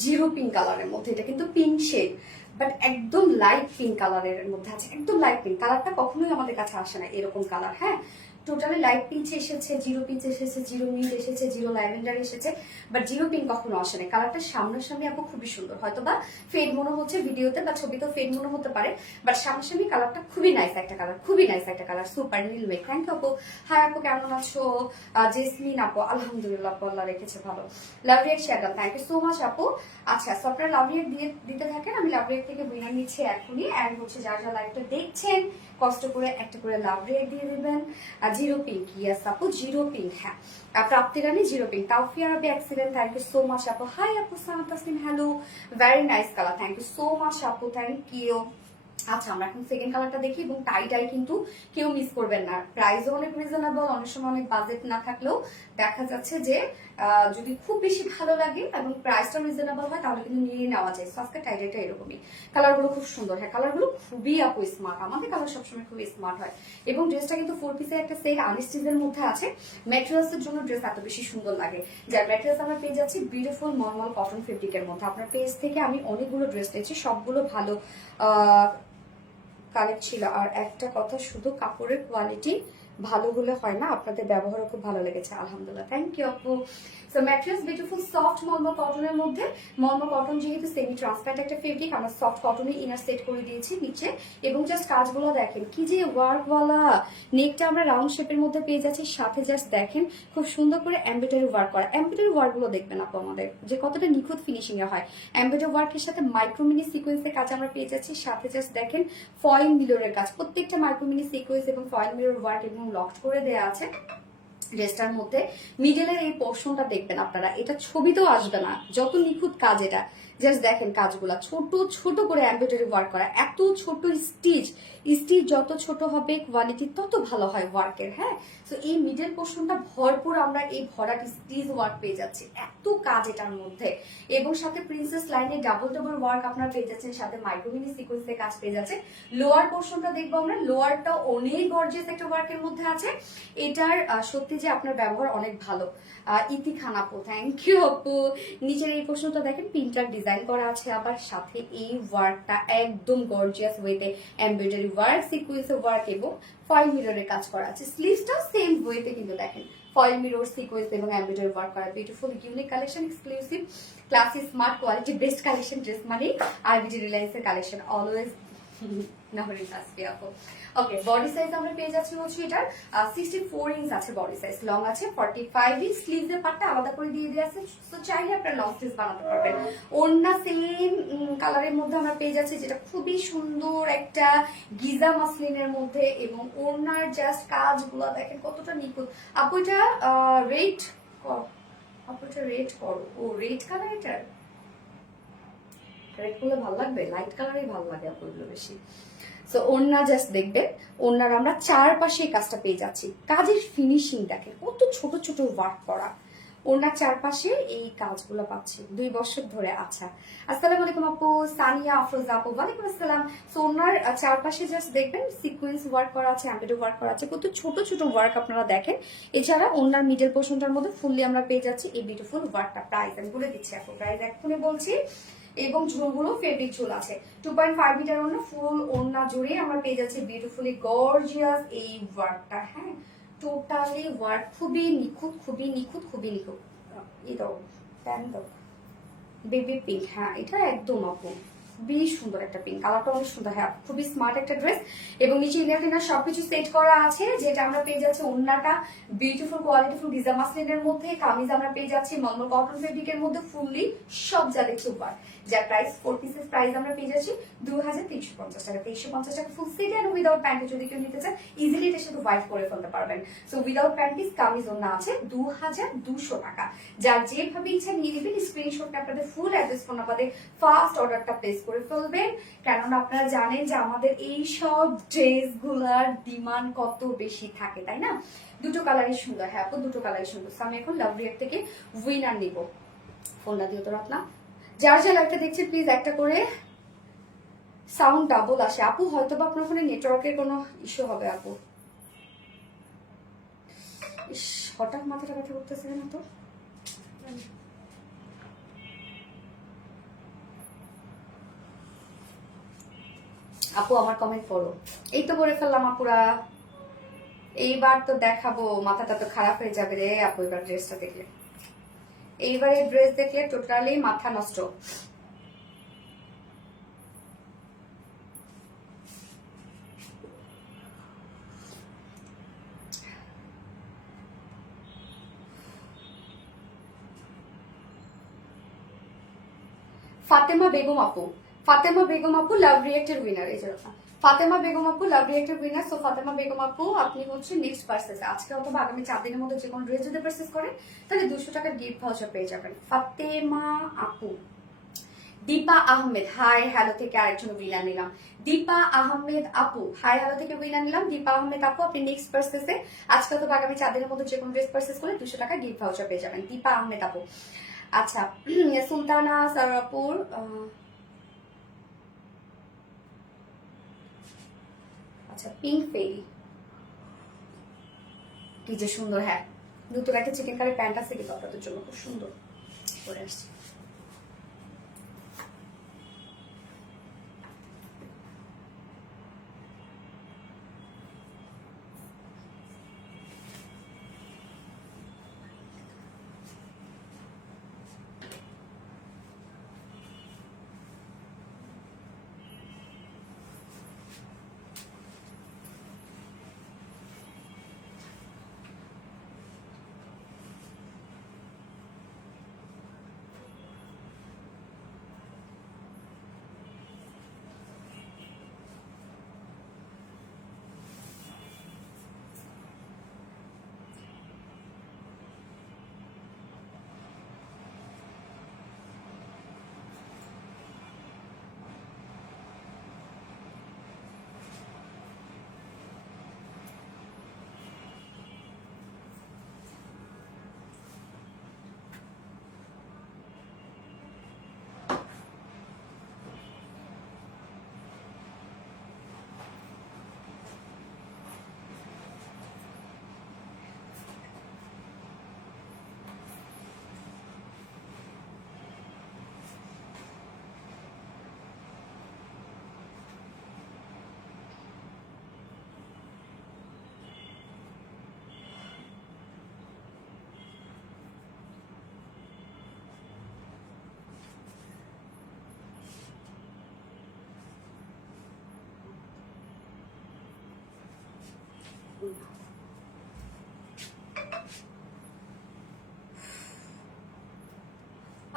জিরো পিঙ্ক কালারের মধ্যে। এটা কিন্তু পিঙ্ক শেড, বাট একদম লাইট পিঙ্ক কালারের মধ্যে আছে, একদম লাইট পিঙ্ক কালারটা কখনোই আমাদের কাছে আসে না এরকম কালার। হ্যাঁ, টোটালি লাইট পিঞ্চ এসেছে, জিরো পিঞ্চ এসেছে, জিরো মিড এসেছে, জিরো ল্যাভেন্ডার এসেছে, বাট জিরো পিঙ্ক কখনো আসে না। কালারটা সামনাসামনি আপু খুবই সুন্দর, হয়তো বা ফেড মনে হচ্ছে ভিডিওতে বা ছবিতেও ফেড মনে হতে পারে, বাট সামনাসামনি কালারটা খুবই নাইস একটা কালার, খুবই নাইস একটা কালার, সুপার নীল মেঘ। থ্যাংক ইউ আপু। হাই আপু, কেমন আছো? জেসমিন আপু, আলহামদুলিল্লাহ আপু, আল্লাহ রেখেছে ভালো। Love react share, thank you so much আপু। আচ্ছা, সো আপনারা লাভ রিয়েক্ট দিতে থাকেন, আমি লাভ রিয়েক্ট থেকে উইনার নিচ্ছি এখনই। অ্যান্ড হচ্ছে যারা যারা লাইভটা দেখছেন কষ্ট করে একটা করে লাভ রিয়েক্ট দিয়ে দিবেন। জিরো পিঙ্ক, ইয়েস আপু, জিরো পিঙ্ক। হ্যাঁ, Prapti Rani zero pink. Taufia Rabi excellent, thank you so much আপু। হাই আপু, Sana Taslim, hello, very nice colour, thank you so much আপু, থ্যাংক ইউ। আচ্ছা, আমরা এখন সেকেন্ড কালারটা দেখি, এবং টাই কিন্তু কেউ মিস করবেন না। প্রাইসও অনেক রিজনেবল, অনেক সময় অনেক বাজেট না থাকলেও দেখা যাচ্ছে যে যদি খুব বেশি ভালো লাগে এবং প্রাইসটা রিজনেবল হয় তাহলে কিন্তু নিয়ে নেওয়া যায়। সো আজকে টাইটা এরকমই, কালারগুলো খুব সুন্দর। হ্যাঁ, কালারগুলো খুবই আপু স্মার্ট, আমাদের কালার সবসময় খুবই স্মার্ট হয়। এবং ড্রেসটা কিন্তু 4 পিসের একটা সেট আনস্টিচের মধ্যে আছে। ম্যাটেরিয়ালসের জন্য ড্রেস এত বেশি সুন্দর লাগে, যার ম্যাটেরিয়ালস আমরা পেয়ে যাচ্ছি বিউটিফুল মলমল কটন ফেব্রিকের মধ্যে। আপনার পেজ থেকে আমি অনেকগুলো ড্রেস পেয়েছি, সবগুলো ভালো কালেক্ট ছিল। আর একটা কথা, শুধু কাপড়ের কোয়ালিটি ভালো হলে হয় না, আপনাদের ব্যবহারও খুব ভালো লেগেছে, আলহামদুলিল্লাহ, থ্যাংক ইউ আপু। সো ম্যাটেরিয়ালস বিউটিফুল সফট মলমল কটনের মধ্যে। মলমল কটন যেহেতু সেমি ট্রান্সপারেন্ট একটা ফেব্রিক, আমরা সফট কটনে ইনার সেট করে দিয়েছি নিচে। এবং জাস্ট কাজগুলো দেখেন কি যে ওয়ার্কওয়ালা। নেকটা আমরা রাউন্ড শেপের মধ্যে পেয়ে যাচ্ছি, সাথে জাস্ট দেখেন খুব সুন্দর করে এমব্রয়ডারি ওয়ার্ক করা। এমব্রয়ডারি ওয়ার্কগুলো দেখবেন আপু আমাদের যে কতটা নিখুঁত ফিনিশিং এ হয়। এমব্রয়ডারি ওয়ার্কের সাথে মাইক্রোমিনি সিকোয়েন্সের কাজ আমরা পেয়ে যাচ্ছি, সাথে জাস্ট দেখেন ফয়েল মিররের কাজ, প্রত্যেকটা মাইক্রোমিনি সিকোয়েন্স এবং ফয়েল মিরর ওয়ার্ক এবং লকড করে দেয়া আছে ড্রেসটার মধ্যে। মিডলের এই পোর্শনটা দেখবেন আপনারা, এটা ছবিতেও আসবে না, যত নিখুঁত কাজ এটা। জাস্ট দেখেন কাজগুলা ছোট ছোট করে এমব্রয়ডারি ওয়ার্ক করা, এত ছোট স্টিচ যত ছোট হবে কোয়ালিটি তত ভালো হয় ওয়ার্কের। হ্যাঁ, তো এই মিডল পোর্শনটা ভরপুর আমরা এই ভরাট স্টিচ ওয়ার্ক পেয়ে যাচ্ছি, এত কাজ এটার মধ্যে। এবং সাথে প্রিন্সেস লাইনে ডাবল ওয়ার্ক আপনারা পেয়ে যাচ্ছেন, সাথে মাইক্রোমিনি সিকোয়েন্সের কাজ পেয়ে যাচ্ছে। লোয়ার পোর্শনটা দেখবো আমরা, লোয়ারটা অনেক গর্জিয়াস একটা ওয়ার্কের মধ্যে আছে। এটার সত্যি যে আপনার ব্যবহার অনেক ভালো। ইতি খান আপু, থ্যাংক ইউ আপু। নিচের এই পোর্শনটা দেখেন পিন্টার ডিজাইন করা আছে, আবার সাথে এই ওয়ার্কটা একদম গর্জিয়াস ওয়েতে এমব্রয়ডারি ওয়ার্ক, সিকোয়েন্স ওয়ার্ক এবং ফয়েল মিররের কাজ করা আছে। স্লিভসটাও সেম ওয়েতে কিন্তু দেখেন ফয়েল মিরর, সিকোয়েন্স এবং এমব্রয়ডারি ওয়ার্ক করা। Beautiful unique collection, exclusive, classy, smart, quality, best collection. Dress মানে আরবিজি রিলায়েন্সের কালেকশন অলওয়েজ। ওকে, বডি সাইজ আমরা পেয়ে যাচ্ছি হচ্ছে এটার 64 ইঞ্চ আছে বডি সাইজ, লং আছে 45 ইঞ্চ। স্লিভসের পার্টটা আলাদা করে দিয়ে দেওয়া আছে, সো চাইলে আপনারা লং স্লিভস বানাতে পারবেন। ওড়না সেম কালারের মধ্যে আমরা পেয়ে যাচ্ছি, যেটা খুবই সুন্দর একটা গিজা মাসলিনের মধ্যে। এবং ওড়নার জাস্ট কাজগুলো দেখেন কতটা নিখুঁত। আপু এটা রেড, আপু এটা রেড করো। ও রেড কালার, এটার রেড করলে ভালো লাগবে, লাইট কালারই ভালো লাগে আপু এগুলো বেশি। সো ওড়না জাস্ট দেখবেন, ওড়নার আমরা চারপাশে এই কাজটা পেয়ে যাচ্ছি। কাজের ফিনিশিং দেখেন কত ছোট ছোট ওয়ার্ক করা, ওড়নার চারপাশে এই কাজগুলো পাচ্ছি 2 বছর ধরে। আচ্ছা, আসসালামু আলাইকুম আপু, সানিয়া আফরোজা আপু, ওয়ালাইকুম আসসালাম। সো ওড়নার চারপাশে জাস্ট দেখবেন সিকোয়েন্স ওয়ার্ক করা আছে, এমব্রয়ডারি ওয়ার্ক করা আছে, কত ছোট ছোট ওয়ার্ক আপনারা দেখেন। এছাড়া ওড়নার মিডল পোর্শনটার মধ্যে ফুললি আমরা পেয়ে যাচ্ছি এই বিউটিফুল ওয়ার্কটা। প্রাইস আমি বলে দিচ্ছি আপু, প্রাইস এক্ষুনি বলছি। এবং ঝুলগুলো ফেব্রিক ঝুল আছে, 2.5 মিটার ওড়না, ফুল ওড়না জুড়ে আমরা পেয়ে যাচ্ছি বিউটিফুলি গর্জিয়াস এই ওয়ার্কটা। হ্যাঁ, টোটালি ওয়ার্ক খুবই নিখুঁত, খুবই নিখুঁত, খুবই নিখুঁত। এই দাও, প্যান দাও, বেবি পিঙ্ক। হ্যাঁ, এটা একদম আপু বেশ সুন্দর একটা পিঙ্ক, কালারটা অনেক সুন্দর। হ্যাঁ, খুবই স্মার্ট একটা ড্রেস। এবং নিচে ইনার টিনার সবকিছু সেট করা আছে, যেটা আমরা পেয়ে যাচ্ছি ওড়নাটা বিউটিফুল কোয়ালিটিফুল ডিজা মাসলিনের মধ্যে, কামিজ আমরা পেয়ে যাচ্ছি মলমল কটন ফেব্রিকের মধ্যে, ফুললি সব জালে সুপার। যার প্রাইস 4 পিসের প্রাইস আমরা পেয়ে যাচ্ছি 2350 টাকা। 2350 টাকা full set and without panty যদি কেউ নিতে চান ইজিলি এটার সাথে ওয়াইফ করে ফেলতে পারবেন। সো উইদাউট প্যান্টিস কামিজ ওড়না আছে 2200 টাকা। যার যেভাবে ইচ্ছা নিয়ে নেবেন, স্ক্রিনশটটা আপনাদের ফুল অ্যাড্রেস ফোন নাম্বারে ফার্স্ট অর্ডারটা প্লেস করে ফেলবেন, কেননা আপনারা জানেন যে আমাদের এই সব ড্রেসগুলোর ডিমান্ড কত বেশি থাকে, তাই না? দুটো কালারই সুন্দর। হ্যাঁ আপু, দুটো কালারই সুন্দর। আমি এখন লাভ রিয়েক্ট থেকে উইনার নিব। ফোনটা দিও তো রাতনা। যার যা লাইভটা দেখছে প্লিজ একটা করে সাউন্ড ডাবল আসে আপু, হয়তো বা আপনার ফোনে নেটওয়ার্কের কোনো ইস্যু হবে আপু। হঠাৎ মাথাটা ব্যথা করতেছে না তো? আপু আমার কমেন্ট পড়ো। এই তো করে ফেললাম আপুরা, এইবার তো দেখাবো, মাথাটা তো খারাপ হয়ে যাবে রে আপু এবার ড্রেসটা দেখলে, এইবারে ড্রেস দেখলে টোটালি মাথা নষ্ট। ফাতেমা বেগম আপু, ফাতেমা বেগম আপু লাভ রিয়েক্টের উইনার। এই যে ফাতেমা বেগম আপু লাভ রিয়েক্টের উইনার। সো ফাতেমা বেগম আপু আপনি হচ্ছে নেক্সট পার্সেস, আজকে অথবা আগামী 4 দিনের মধ্যে যে কোনো ড্রেস যদি পার্সেস করেন তাহলে 200 টাকার গিফট ভাউচার পেয়ে যাবেন। ফাতেমা আপু। দীপা আহমেদ হাই হ্যালো থেকে আরেকজন উইনার নিলাম। দীপা আহমেদ আপু হাই হ্যালো থেকে উইনার নিলাম। দীপা আহমেদ আপু আপনি নেক্সট পার্সেসে আজকে অথবা আগামী 4 দিনের মধ্যে যে কোনো ড্রেস পার্সেস করলে 200 টাকা গিফট ভাউচার পেয়ে যাবেন। দীপা আহমেদ আপু। আচ্ছা সুলতানা সারাপুর, আচ্ছা পিঙ্ক ফেরি, কি যে সুন্দর। হ্যাঁ নতুন একটা চিকেন কারি প্যান্ট আছে কিন্তু আপনাদের জন্য, খুব সুন্দর পরে আসছে।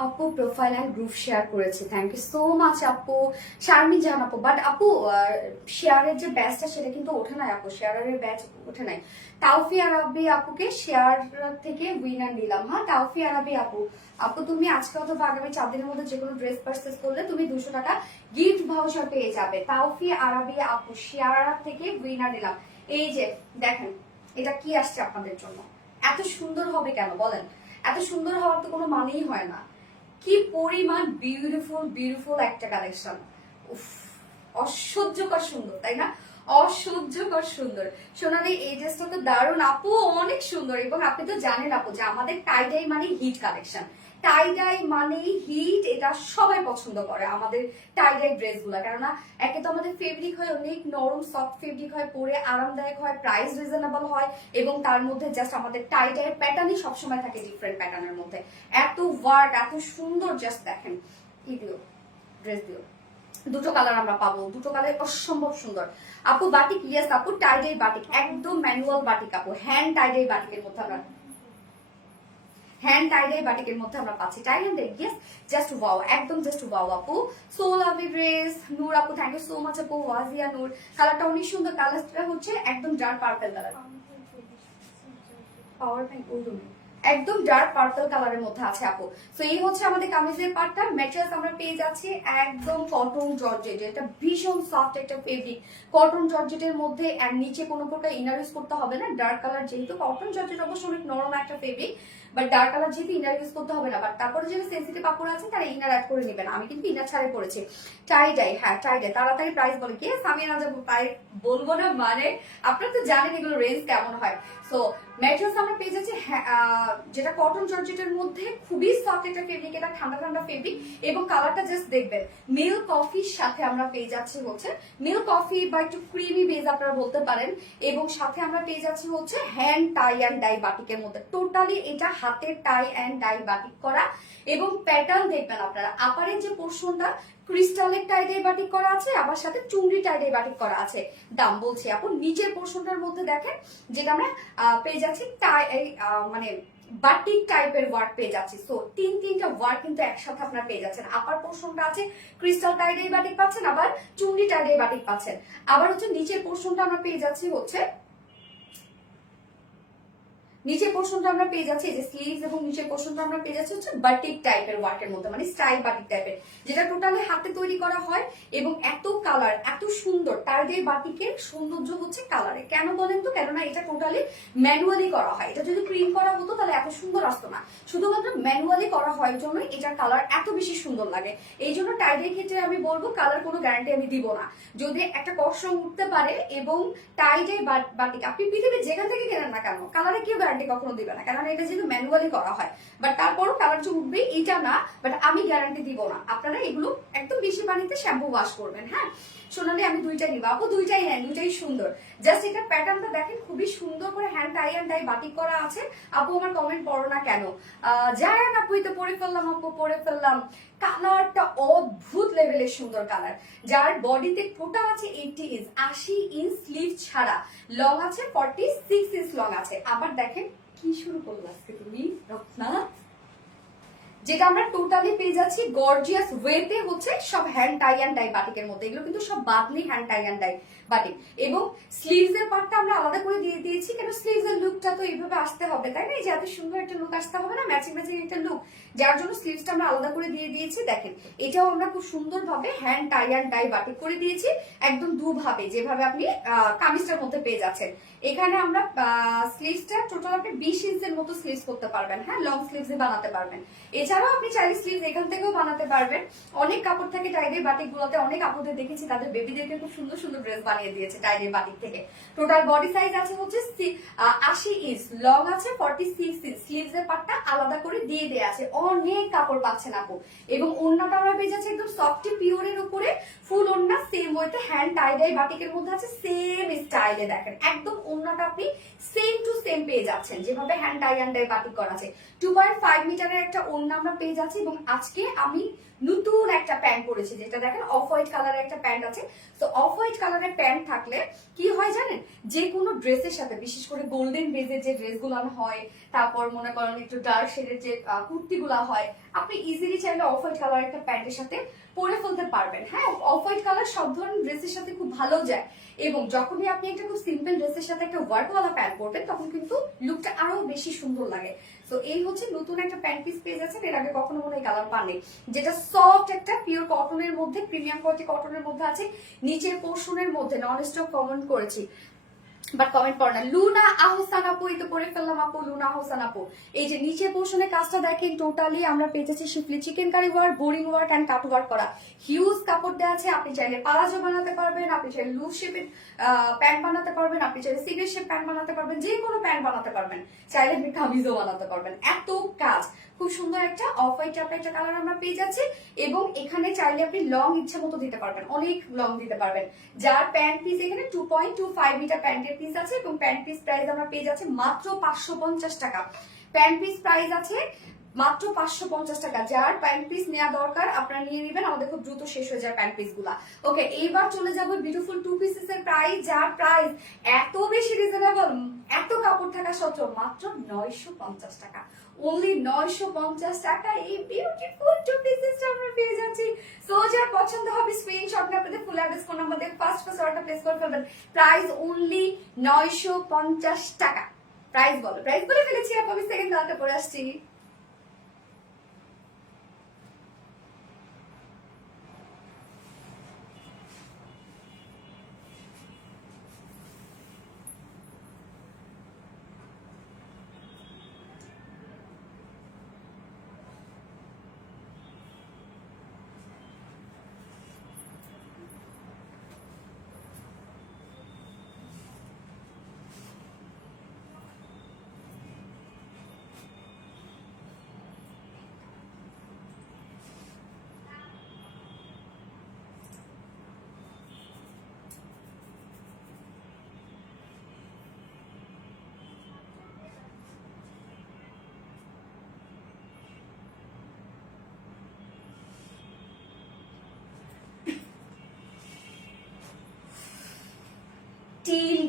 আপু প্রোফাইল এন্ড গ্রুপ শেয়ার করেছে, থ্যাংক ইউ সো মাচ আপু। শারমিন জাহান আপু, বাট আপু শেয়ারের যে ব্যাচটা সেটা কিন্তু ওঠে নাই আপু, শেয়ারের ব্যাচ ওঠে নাই। তাওফি আরাবি আপুকে শেয়ার থেকে উইনার নিলাম। হ্যাঁ তাওফি আরাবি আপু, আপু তুমি আজকে অথবা আগামী 4 দিনের মধ্যে যে কোনো ড্রেস পারচেজ করলে তুমি 200 টাকা গিফট ভাউচার পেয়ে যাবে। তাওফি আরাবি আপু শেয়ার থেকে উইনার নিলাম। এই যে দেখেন এটা কি আসছে আপনাদের জন্য, এত সুন্দর হবে কেন বলেন? এত সুন্দর হওয়ার তো কোনো মানেই হয় না। কি পরিমাণ বিউটিফুল বিউটিফুল একটা কালেকশন, উফ অসহ্যকর সুন্দর তাই না? অসহ্যকর সুন্দর। সোনালি এই ড্রেসটা তো দারুণ আপু, অনেক সুন্দর। এবং আপনি তো জানেন আপু যে আমাদের টাইডাই মানে হিট কালেকশন, টাইডাই মানে হিট, এটা সবাই পছন্দ করে আমাদের টাইডাই ড্রেস গুলা। কেননা একে তো আমাদের ফেব্রিক হয় অনেক নরম সফট ফেব্রিক হয়, পরে আরামদায়ক হয়, প্রাইস রিজনেবল হয়, এবং তার মধ্যে জাস্ট আমাদের টাইডাই প্যাটার্নই সবসময় থাকে ডিফারেন্ট প্যাটার্নের মধ্যে। এত ওয়ার্ক এত সুন্দর, জাস্ট দেখেন কি দিও ড্রেস দিও। দুটো কালার আমরা পাবো, দুটো কালার অসম্ভব সুন্দর আপু। বাটিক, ইয়েস আপু টাইডাই বাটিক, একদম ম্যানুয়াল বাটিক আপু, হ্যান্ড টাইডাই বাটিকের মধ্যে আমরা হ্যান্ড টাইডাই বাটিকের মধ্যে আমরা পাচ্ছি। Tie hand yes, just wow, একদম জাস্ট ওয়াও আপু। So lovely dress. নূর আপু থ্যাংক ইউ সো মাচ আপু। ওয়াজিয়া নূর, কালারটা অনেক সুন্দর, কালারটা হচ্ছে একদম dark purple colour, power bank একদম ডার্ক পার্পল কালারের মধ্যে আছে আপু। সো এই হচ্ছে আমাদের কামিজের পার্টটা। ম্যাটেরিয়ালস আমরা পেয়ে যাচ্ছি একদম কটন জর্জেট, এটা ভীষণ সফট একটা ফেব্রিক, কটন জর্জেটের মধ্যে। আর নিচে কোনো প্রকার ইনার ইউজ করতে হবে না, ডার্ক কালার যেহেতু কটন জর্জেট অবশ্য অনেক নরম একটা ফেব্রিক, বাট ডার্ক কালার যেহেতু ইনার ইউজ করতে হবে না, বাট তারপরে যেহেতু সেন্সিটিভ কাপড় আছে তারা ইনার অ্যাড করে নেবেন। আমি কিন্তু ইনার ছাড়াই পড়েছি। টাই ডাই, হ্যাঁ টাই ডাই। তাড়াতাড়ি প্রাইস বলে কি আমি না যাবো প্রাইস বলবো না, মানে আপনারা তো জানেন এগুলো রেঞ্জ কেমন হয়। সো ম্যাটেরিয়ালস আমরা পেয়ে যাচ্ছি যেটা কটন জর্জেটের মধ্যে খুবই সফট একটা ফেব্রিক, এটা ঠান্ডা ঠান্ডা ফেব্রিক এবং কালারটা জাস্ট দেখবেন মিল্ক কফির সাথে আমরা পেয়ে যাচ্ছি হচ্ছে মিল্ক কফি বা একটু ক্রিমি বেজ আপনারা বলতে পারেন, এবং সাথে আমরা পেয়ে যাচ্ছি হচ্ছে হ্যান্ড টাই অ্যান্ড ডাই বাটিকের মধ্যে। টোটালি এটা হাতের টাই অ্যান্ড ডাই বাটিক করা এবং প্যাটার্ন দেখবেন আপনারা আপারের যে পোর্শনটা ক্রিস্টালের টাই ডাই বাটিক করা আছে, আবার সাথে চুংড়ি টাই ডাই বাটিক করা আছে। দাম বলছি আপনি নিচের পোর্শনটার মধ্যে দেখেন যেটা আমরা পেয়ে যাচ্ছি টাই মানে বাটিক টাইপের ওয়ার্ক পেয়ে যাচ্ছি। সো তিনটা ওয়ার্ক কিন্তু একসাথে আপনারা পেয়ে যাচ্ছেন। আপার পোর্শনটা আছে ক্রিস্টাল টাই ডাই বাটিক পাচ্ছেন, আবার চুংড়ি টাই ডাই বাটিক পাচ্ছেন। আবার হচ্ছে নিচের পোর্শনটা আমরা পেয়ে যাচ্ছি হচ্ছে নিচের পোর্শনটা আমরা পেয়ে যাচ্ছি যে স্লিভস, এবং নিচের পোর্শনটা আমরা পেয়ে যাচ্ছি হচ্ছে বাটিক টাইপের ওয়ার্কের মধ্যে, মানে স্টাইল বাটিক টাইপের, যেটা টোটালি হাতে তৈরি করা হয়। এবং এত কালার এত সুন্দর টাইডের বাটিকের সৌন্দর্য হচ্ছে কালারে। কেন বলেন তো? কেননা এটা টোটালি ম্যানুয়ালি করা হয়। এটা যদি প্রিন্ট করা হতো তাহলে এত সুন্দর আসতো না, শুধুমাত্র ম্যানুয়ালি করা হয় জন্য এটার কালার এত বেশি সুন্দর লাগে। এই জন্য টাইডের ক্ষেত্রে আমি বলবো কালার কোনো গ্যারান্টি আমি দিব না। যদি একটা কষ্ট উঠতে পারে এবং টাইডের বাটিক আপনি পৃথিবীর যেখান থেকে কেনেন না কেন কালারে কেউ গ্যারান্টি কখনো দিবে না, কারণ এটা যেহেতু ম্যানুয়ালি করা হয়। বাট তারপরও কালার যে উঠবে এটা না, বাট আমি গ্যারান্টি দিব না। আপনারা এগুলো একদম বেশি পানিতে শ্যাম্পু ওয়াশ করবেন। হ্যাঁ সোনালি আমি দুইটাই নিব আপু, দুইটাই নেন, দুইটাই সুন্দর। জাস্ট এটার প্যাটার্নটা দেখেন খুবই সুন্দর করে hand tie and dye batik করা আছে। আপু আমার কমেন্ট পড়ো না কেন? জায়ান আপু তো পরে ফেললাম, আপু পরে ফেললাম। কালারটা অদ্ভুত লেভেলের সুন্দর কালার, যার বডিতে টোটাল আছে 80 ইঞ্চ স্লিভ ছাড়া, লং আছে 46 ইঞ্চ লং আছে। আবার দেখেন কি শুরু করলো আজকে তুমি রত্না, যেটা আমরা টোটালি পেয়ে যাচ্ছি গর্জিয়াস ওয়েতে হচ্ছে সব হ্যান্ড টাই অ্যান্ড ডাই বাটিকের মধ্যে। এগুলো কিন্তু সব bandhani hand tie and dye batik, এবং স্লিভস এর পার্টটা আমরা আলাদা করে দিয়ে দিয়েছি, কেন স্লিভস এর লুকটা তো এইভাবে আসতে হবে, তাই না? এই যে এত সুন্দর একটা লুক আসতে হবে না, ম্যাচিং ম্যাচিং একটা লুক, যার জন্য স্লিভসটা আমরা আলাদা করে দিয়ে দিয়েছি। দেখেন এটাও আমরা খুব সুন্দরভাবে hand tie and dye batik করে দিয়েছি, একদম দুভাবে যেভাবে আপনি কামিজটার মধ্যে পেয়ে যাচ্ছেন। এখানে আমরা স্লিভসটা টোটাল আপনি 20 ইঞ্চের মতো স্লিভস করতে পারবেন। হ্যাঁ লং স্লিভস বানাতে পারবেন। এছাড়াও আপনি চাইলে স্লিভস এখান থেকেও বানাতে পারবেন। অনেক কাপড় থাকে টাইডের বাটিক গুলোতে, অনেক আপুদের দেখেছি তাদের বেবিদেরকে খুব সুন্দর সুন্দর ড্রেস বানিয়ে দিয়েছে টাইডের বাটিক থেকে। টোটাল বডি সাইজ আছে হচ্ছে 80 ইঞ্চ, লং আছে 46 ইঞ্চ, স্লিভস এর পার্টটা আলাদা করে দিয়ে দেয়া আছে। অনেক কাপড় পাচ্ছেন আপু, এবং ওড়নাটা আমরা পেয়ে যাচ্ছি একদম সফটি পিওরের উপরে ফুল ওড়না, সেম ওয়েতে হ্যান্ড টাইডাই বাটিকের মধ্যে আছে সেম স্টাইলে। দেখেন একদম ওড়নাটা আপনি সেম টু সেম পেয়ে যাচ্ছেন, যেভাবে hand tie and dye batik করা আছে। 2.5 মিটারের একটা ওড়না আমরা পেয়ে যাচ্ছি, এবং আজকে আমি নতুন একটা প্যান্ট পরেছি, যেটা দেখেন অফ হোয়াইট কালারের একটা প্যান্ট আছে। তো অফ হোয়াইট কালারের প্যান্ট থাকলে কি হয় জানেন, যে কোনো ড্রেসের সাথে, বিশেষ করে গোল্ডেন বেজের যে ড্রেসগুলো হয়, তারপর মনে করেন একটু ডার্ক শেডের যে কুর্তিগুলো হয়, আপনি ইজিলি চাইলে অফ হোয়াইট কালার একটা প্যান্টের সাথে পরে ফেলতে পারবেন। হ্যাঁ অফ হোয়াইট কালার সব ধরনের ড্রেসের সাথে খুব ভালো যায়, এবং যখনই আপনি একটা খুব সিম্পল ড্রেসের সাথে একটা ওয়ার্কওয়ালা প্যান্ট পরবেন তখন কিন্তু লুকটা আরো বেশি সুন্দর লাগে। তো এই হচ্ছে নতুন একটা প্যান্ট পিস পেয়ে যাচ্ছেন, এর আগে কখনো মনে হয় কালার পাননি, যেটা সফট একটা পিওর কটনের মধ্যে, প্রিমিয়াম কোয়ালিটি কটনের মধ্যে আছে। নিচের পোর্শনের মধ্যে নন স্টপ কমেন্ট করেছি, বাট কমেন্ট পড়ে না। লুনা আহসান আপু, এই তো পরে ফেললাম আপু, লুনা আহসান আপু। এই যে নিচে পোর্শনের কাজটা দেখেন, টোটালি আমরা পেয়ে যাচ্ছি schiffli chikankari work, boring work and cut work করা। হিউজ কাপড় দেওয়া আছে, আপনি চাইলে পালাজো বানাতে পারবেন, আপনি চাইলে লুজ শেপের প্যান্ট বানাতে পারবেন, আপনি চাইলে সিগারেট শেপ প্যান্ট বানাতে পারবেন, যে কোনো প্যান্ট বানাতে পারবেন, চাইলে আপনি কামিজও বানাতে পারবেন। এত কাজ, খুব সুন্দর একটা অফ হোয়াইট টাইপের একটা কালার আমরা পেয়ে যাচ্ছি, এবং এখানে চাইলে আপনি লং ইচ্ছা মতো দিতে পারবেন, অনেক লং দিতে পারবেন। যার প্যান্ট পিস এখানে 2.25 মিটার প্যান্টের পিস আছে, এবং প্যান্ট পিস প্রাইস আমরা পেয়ে যাচ্ছি মাত্র 550 টাকা। প্যান্ট পিস প্রাইস আছে মাত্র 550 টাকা। যার প্যান্ট পিস নেওয়া দরকার আপনারা নিয়ে নেবেন, আমাদের খুব দ্রুত শেষ হয়ে যায় প্যান্ট পিস গুলা। ওকে এইবার চলে যাবো বিউটিফুল টু পিসেস এর প্রাইস, যার প্রাইস এত বেশি রিজনেবল, এত কাপড় থাকা সত্ত্বেও মাত্র 950 টাকা। only 950 টাকা এই বিউটিফুল টু পিসেসটা আমরা পেয়ে যাচ্ছি। সো যার পছন্দ হবে স্ক্রিনশট নিয়ে আপনাদের ফুল অ্যাড্রেস কোন নাম্বার দিয়ে ফার্স্ট অর্ডার প্লেস করে ফেলবেন। প্রাইস only 950 টাকা। প্রাইস বলে ফেলেছি, আমি সেকেন্ড দাঁড়াতে পরে আসছি।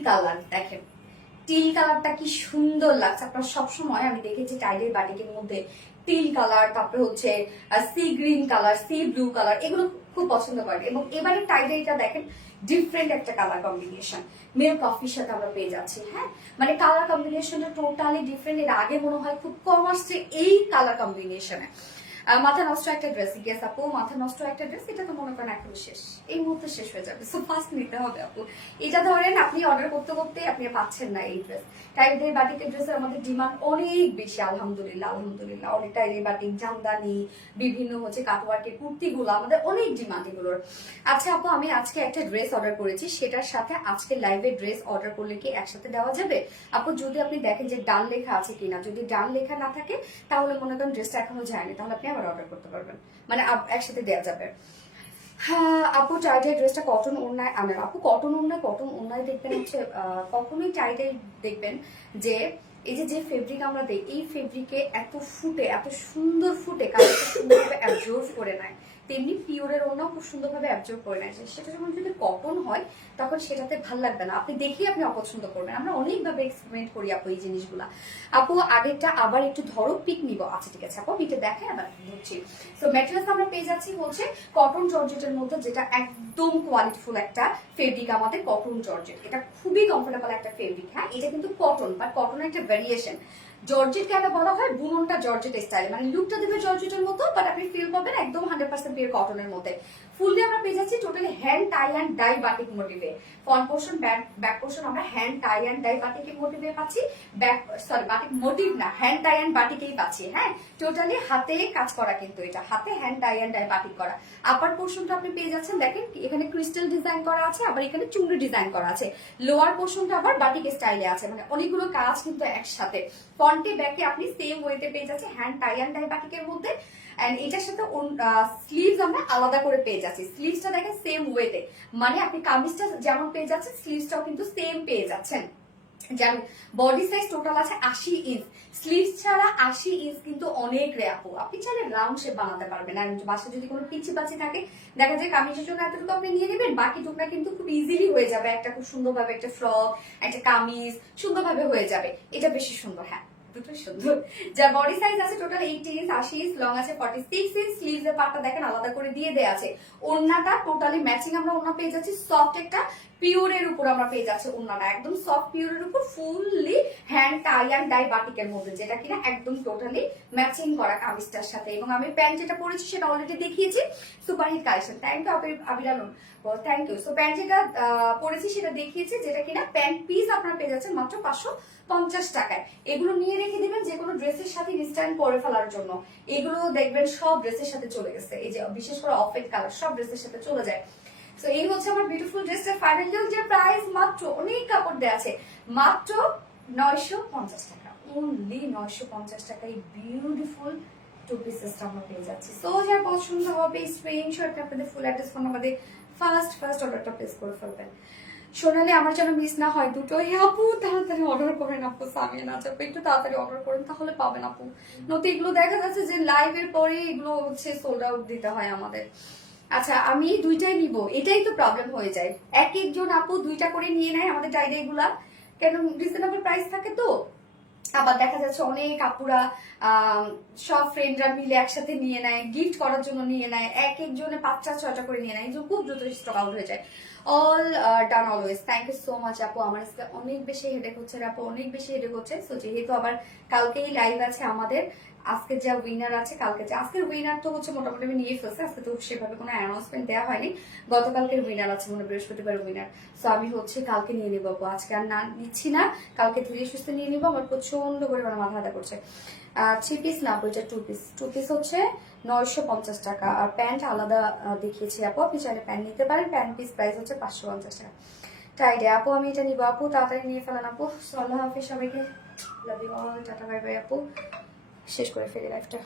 কালার, দেখেন টিল কালারটা কি সুন্দর লাগছে। আপনার সবসময় আমি দেখেছি টাইডের বাটিকের মধ্যে টিল কালার, তারপরে হচ্ছে sea green colour, C blue colour, এগুলো খুব পছন্দ করে। এবং এবারে টাইডে এটা দেখেন ডিফারেন্ট একটা কালার কম্বিনেশন, মেল কফির সাথে আমরা পেয়ে যাচ্ছি। হ্যাঁ, মানে কালার কম্বিনেশনটা টোটালি ডিফারেন্ট। এর আগে মনে হয় খুব কম আসছে এই কালার কম্বিনেশনে। মাথা নষ্ট একটা ড্রেস, গেস আপু মাথা নষ্ট একটা ড্রেস, এটা তো মনে করেন এখন শেষ, এই মুহূর্তে শেষ হয়ে যাবে। সো ফার্স্ট নিতে হবে আপু। এটা ধরেন আপনি অর্ডার করতে করতে আপনি পাচ্ছেন না এই ড্রেস। টাইডের বাটিকের ড্রেসের আমাদের ডিমান্ড অনেক বেশি, আলহামদুলিল্লাহ আলহামদুলিল্লাহ। অনেক টাইডের বাটিক, জামদানি, বিভিন্ন হচ্ছে কাটওয়ার্কের কুর্তিগুলো আমাদের অনেক ডিমান্ড এগুলোর। আচ্ছা আপু, আমি আজকে একটা ড্রেস অর্ডার করেছি, সেটার সাথে আজকে লাইভে ড্রেস অর্ডার করলে কি একসাথে দেওয়া যাবে আপু? যদি আপনি দেখেন যে ডান লেখা আছে কিনা, যদি ডান লেখা না থাকে তাহলে মনে করেন ড্রেসটা এখনো যায়নি, তাহলে আপনি আবার অর্ডার করতে পারবেন, মানে একসাথে দেওয়া যাবে। হ্যাঁ আপু, টাইডের ড্রেসটা কটন ওড়নায় আনেন আপু। কটন ওড়নায় দেখবেন হচ্ছে কখনোই টাইডে দেখবেন যে এই যে ফেব্রিক আমরা দিই, এই ফেব্রিকে এত ফুটে, এত সুন্দর ফুটে, কালারটা সুন্দরভাবে অ্যাবজর্ব করে নেয়, তেমনি পিওরের ওড়নাও খুব সুন্দরভাবে অ্যাবজর্ব করে নেয়। সেটা যখন যদি কটন হয় তখন সেটাতে ভাল লাগবে না, আপনি দেখেই আপনি অপছন্দ করবেন। আমরা অনেকভাবে এক্সপেরিমেন্ট করি আপু এই জিনিসগুলা। আপু আগেরটা আবার একটু ধরো, পিক নিব। আচ্ছা ঠিক আছে আপু, পিকে দেখে আবার ধরছি। সো ম্যাটেরিয়ালস আমরা পেয়ে যাচ্ছি হচ্ছে কটন জর্জেটের মধ্যে, যেটা একদম কোয়ালিটিফুল একটা ফেব্রিক আমাদের কটন জর্জেট। এটা খুবই কমফোর্টেবল একটা ফেব্রিক। হ্যাঁ, এটা কিন্তু কটন, বাট কটনের একটা ভ্যারিয়েশন। জর্জেট কেন বলা হয়? বুননটা জর্জেট স্টাইল, মানে লুকটা দেবে জর্জেটের মতো, বাট আপনি ফিল পাবেন একদম 100% পিওর কটনের মধ্যে। ফুললি আমরা পেয়ে যাচ্ছি totally hand tie and dye batik মোটিভে। ফ্রন্ট পোর্শন, ব্যাক পোর্শন আমরা হ্যান্ড টাই অ্যান্ড ডাই বাটিকের মোটিভে পাচ্ছি। বাটিক মোটিভ না, হ্যান্ড টাই অ্যান্ড বাটিকেই পাচ্ছি। হ্যাঁ, টোটালি হাতে কাজ করা, কিন্তু এটা হাতে hand tie and dye batik করা। আপার পোর্শনটা আপনি পেয়ে যাচ্ছেন, দেখেন এখানে ক্রিস্টাল ডিজাইন করা আছে, আবার এখানে চুংড়ি ডিজাইন করা আছে। লোয়ার পোর্শনটা আবার বাটিক স্টাইলে আছে, মানে অনেকগুলো কাজ কিন্তু একসাথে। ফ্রন্টে ব্যাকে আপনি সেম ওয়েতে পেয়ে যাচ্ছে হ্যান্ড টাই অ্যান্ড ডাই বাটিকের মধ্যে। এন্ড এটার সাথে স্লিভস আমরা আলাদা করে পেয়ে যাচ্ছি। স্লিভসটা দেখেন সেম ওয়েতে, মানে আপনি কামিজটা যেমন পেয়ে যাচ্ছেন স্লিভসটাও কিন্তু সেম পেয়ে যাচ্ছেন। যেমন বডি সাইজ টোটাল আছে 80 ইঞ্চ, স্লিভস ছাড়া 80 ইঞ্চ কিন্তু অনেক রে আপু। আপনি চাইলে রাউন্ড শেপ বানাতে পারবেন। আর বাসায় যদি কোনো পিচি পাচি থাকে, দেখা যায় কামিজের জন্য এতটুকু আপনি নিয়ে নেবেন, বাকি টুকটা কিন্তু খুব ইজিলি হয়ে যাবে। একটা খুব সুন্দরভাবে একটা ফ্রক, একটা কামিজ সুন্দরভাবে হয়ে যাবে। এটা বেশি সুন্দর। হ্যাঁ, দুটো সুন্দর। যার বডি সাইজ আছে টোটাল 80 ইঞ্চ, 80 ইঞ্চ, লং আছে 46 ইঞ্চ। স্লিভস এর পার্টটা দেখেন আলাদা করে দিয়ে দেয়া আছে। ওড়নাটা টোটালি ম্যাচিং আমরা ওড়না পেয়ে যাচ্ছি, সফট একটা পিওরের উপর আমরা পেয়ে যাচ্ছি ওড়নাটা, একদম সফট পিওরের উপর fully hand tie and dye বাটিকের মধ্যে, যেটা কিনা একদম টোটালি ম্যাচিং করা কামিজটার সাথে। এবং আমি প্যান্ট যেটা পরেছি সেটা অলরেডি দেখিয়েছি, সুপারহিট কালেকশন। থ্যাংক ইউ আবিরানুন, থ্যাংক ইউ। সো প্যান্ট যেটা পরেছি সেটা দেখিয়েছি, যেটা কিনা প্যান্ট পিস আপনারা পেয়ে যাচ্ছেন মাত্র 550 টাকায়। এগুলো নিয়ে রেখে দিবেন যে কোনো ড্রেসের সাথে ইনস্ট্যান্ট পরে ফেলার জন্য। এগুলো দেখবেন সব ড্রেসের সাথে চলে গেছে, এই যে বিশেষ করে অফ হোয়াইট কালার সব ড্রেসের সাথে চলে যায়। সো এই হচ্ছে আমার বিউটিফুল ড্রেসের ফাইনাল লুক, যে প্রাইস মাত্র, অনেক কাপড় দেওয়া আছে, মাত্র 950 টাকা, অনলি 950 টাকায় বিউটিফুল টু পিসেসটা আমরা পেয়ে যাচ্ছি। সো যার পছন্দ হবে স্ক্রিনশট আপনাদের ফুল অ্যাড্রেস ফোন নাম্বার দিয়ে ফার্স্ট অর্ডারটা প্লেস করে ফেলবেন। সোনালি আমার যেন মিস না হয় দুটোই। আপু তাড়াতাড়ি অর্ডার করেন আপু, সামিয়া না চাপে একটু তাড়াতাড়ি অর্ডার করেন, তাহলে পাবেন আপু। নয়তো এগুলো দেখা যাচ্ছে যে লাইভের পরে এগুলো হচ্ছে সোল্ড আউট দিতে হয় আমাদের। আচ্ছা, আমি দুইটাই নিব, এটাই তো প্রবলেম হয়ে যায়। এক একজন আপু দুইটা করে নিয়ে নেয় আমাদের ডাইরি গুলা, কেন রিজনেবল প্রাইস থাকে তো। আবার দেখা যাচ্ছে অনেক আপুরা সব ফ্রেন্ডরা মিলে একসাথে নিয়ে নেয়, গিফট করার জন্য নিয়ে নেয়, এক একজনে 5-6টা করে নিয়ে নেয়, এই যে খুব দ্রুত স্টক আউট হয়ে যায়। All done always, thank you so much আপু। আমার আজকে অনেক বেশি হেডেক হচ্ছে আপু, অনেক বেশি হেডেক হচ্ছে। সো যেহেতু আবার কালকেই লাইভ আছে আমাদের, আজকে যা উইনার আছে কালকে যে, আজকের উইনার তো হচ্ছে মোটামুটি আমি নিয়ে ফেলছি, আজকে তো সেভাবে কোনো অ্যানাউন্সমেন্ট দেওয়া হয়নি। গতকালকের উইনার আছে, মানে বৃহস্পতিবার উইনার। সো আমি হচ্ছে কালকে নিয়ে নিবো আপু, আজকে আর না নিচ্ছি না, কালকে ধীরে সুস্থে নিয়ে নিবো। আমার প্রচন্ড পরিমাণে মাথা ব্যথা করছে। 3 পিস না, বইটা 2 পিস। 2 পিস হচ্ছে 950 টাকা। আর প্যান্ট আলাদা দেখিয়েছি আপু, আপনি চাইলে প্যান্ট নিতে পারেন। প্যান্ট পিস প্রাইস হচ্ছে 550 টাকা। টাইডে আপু, আমি এটা নিবো আপু, তাড়াতাড়ি নিয়ে ফেলেন আপু। আল্লাহ হাফিজ সবাইকে, লাভ ইউ অল, টাটা বাই বাই আপু, শেষ করে ফেলি লাইফটা।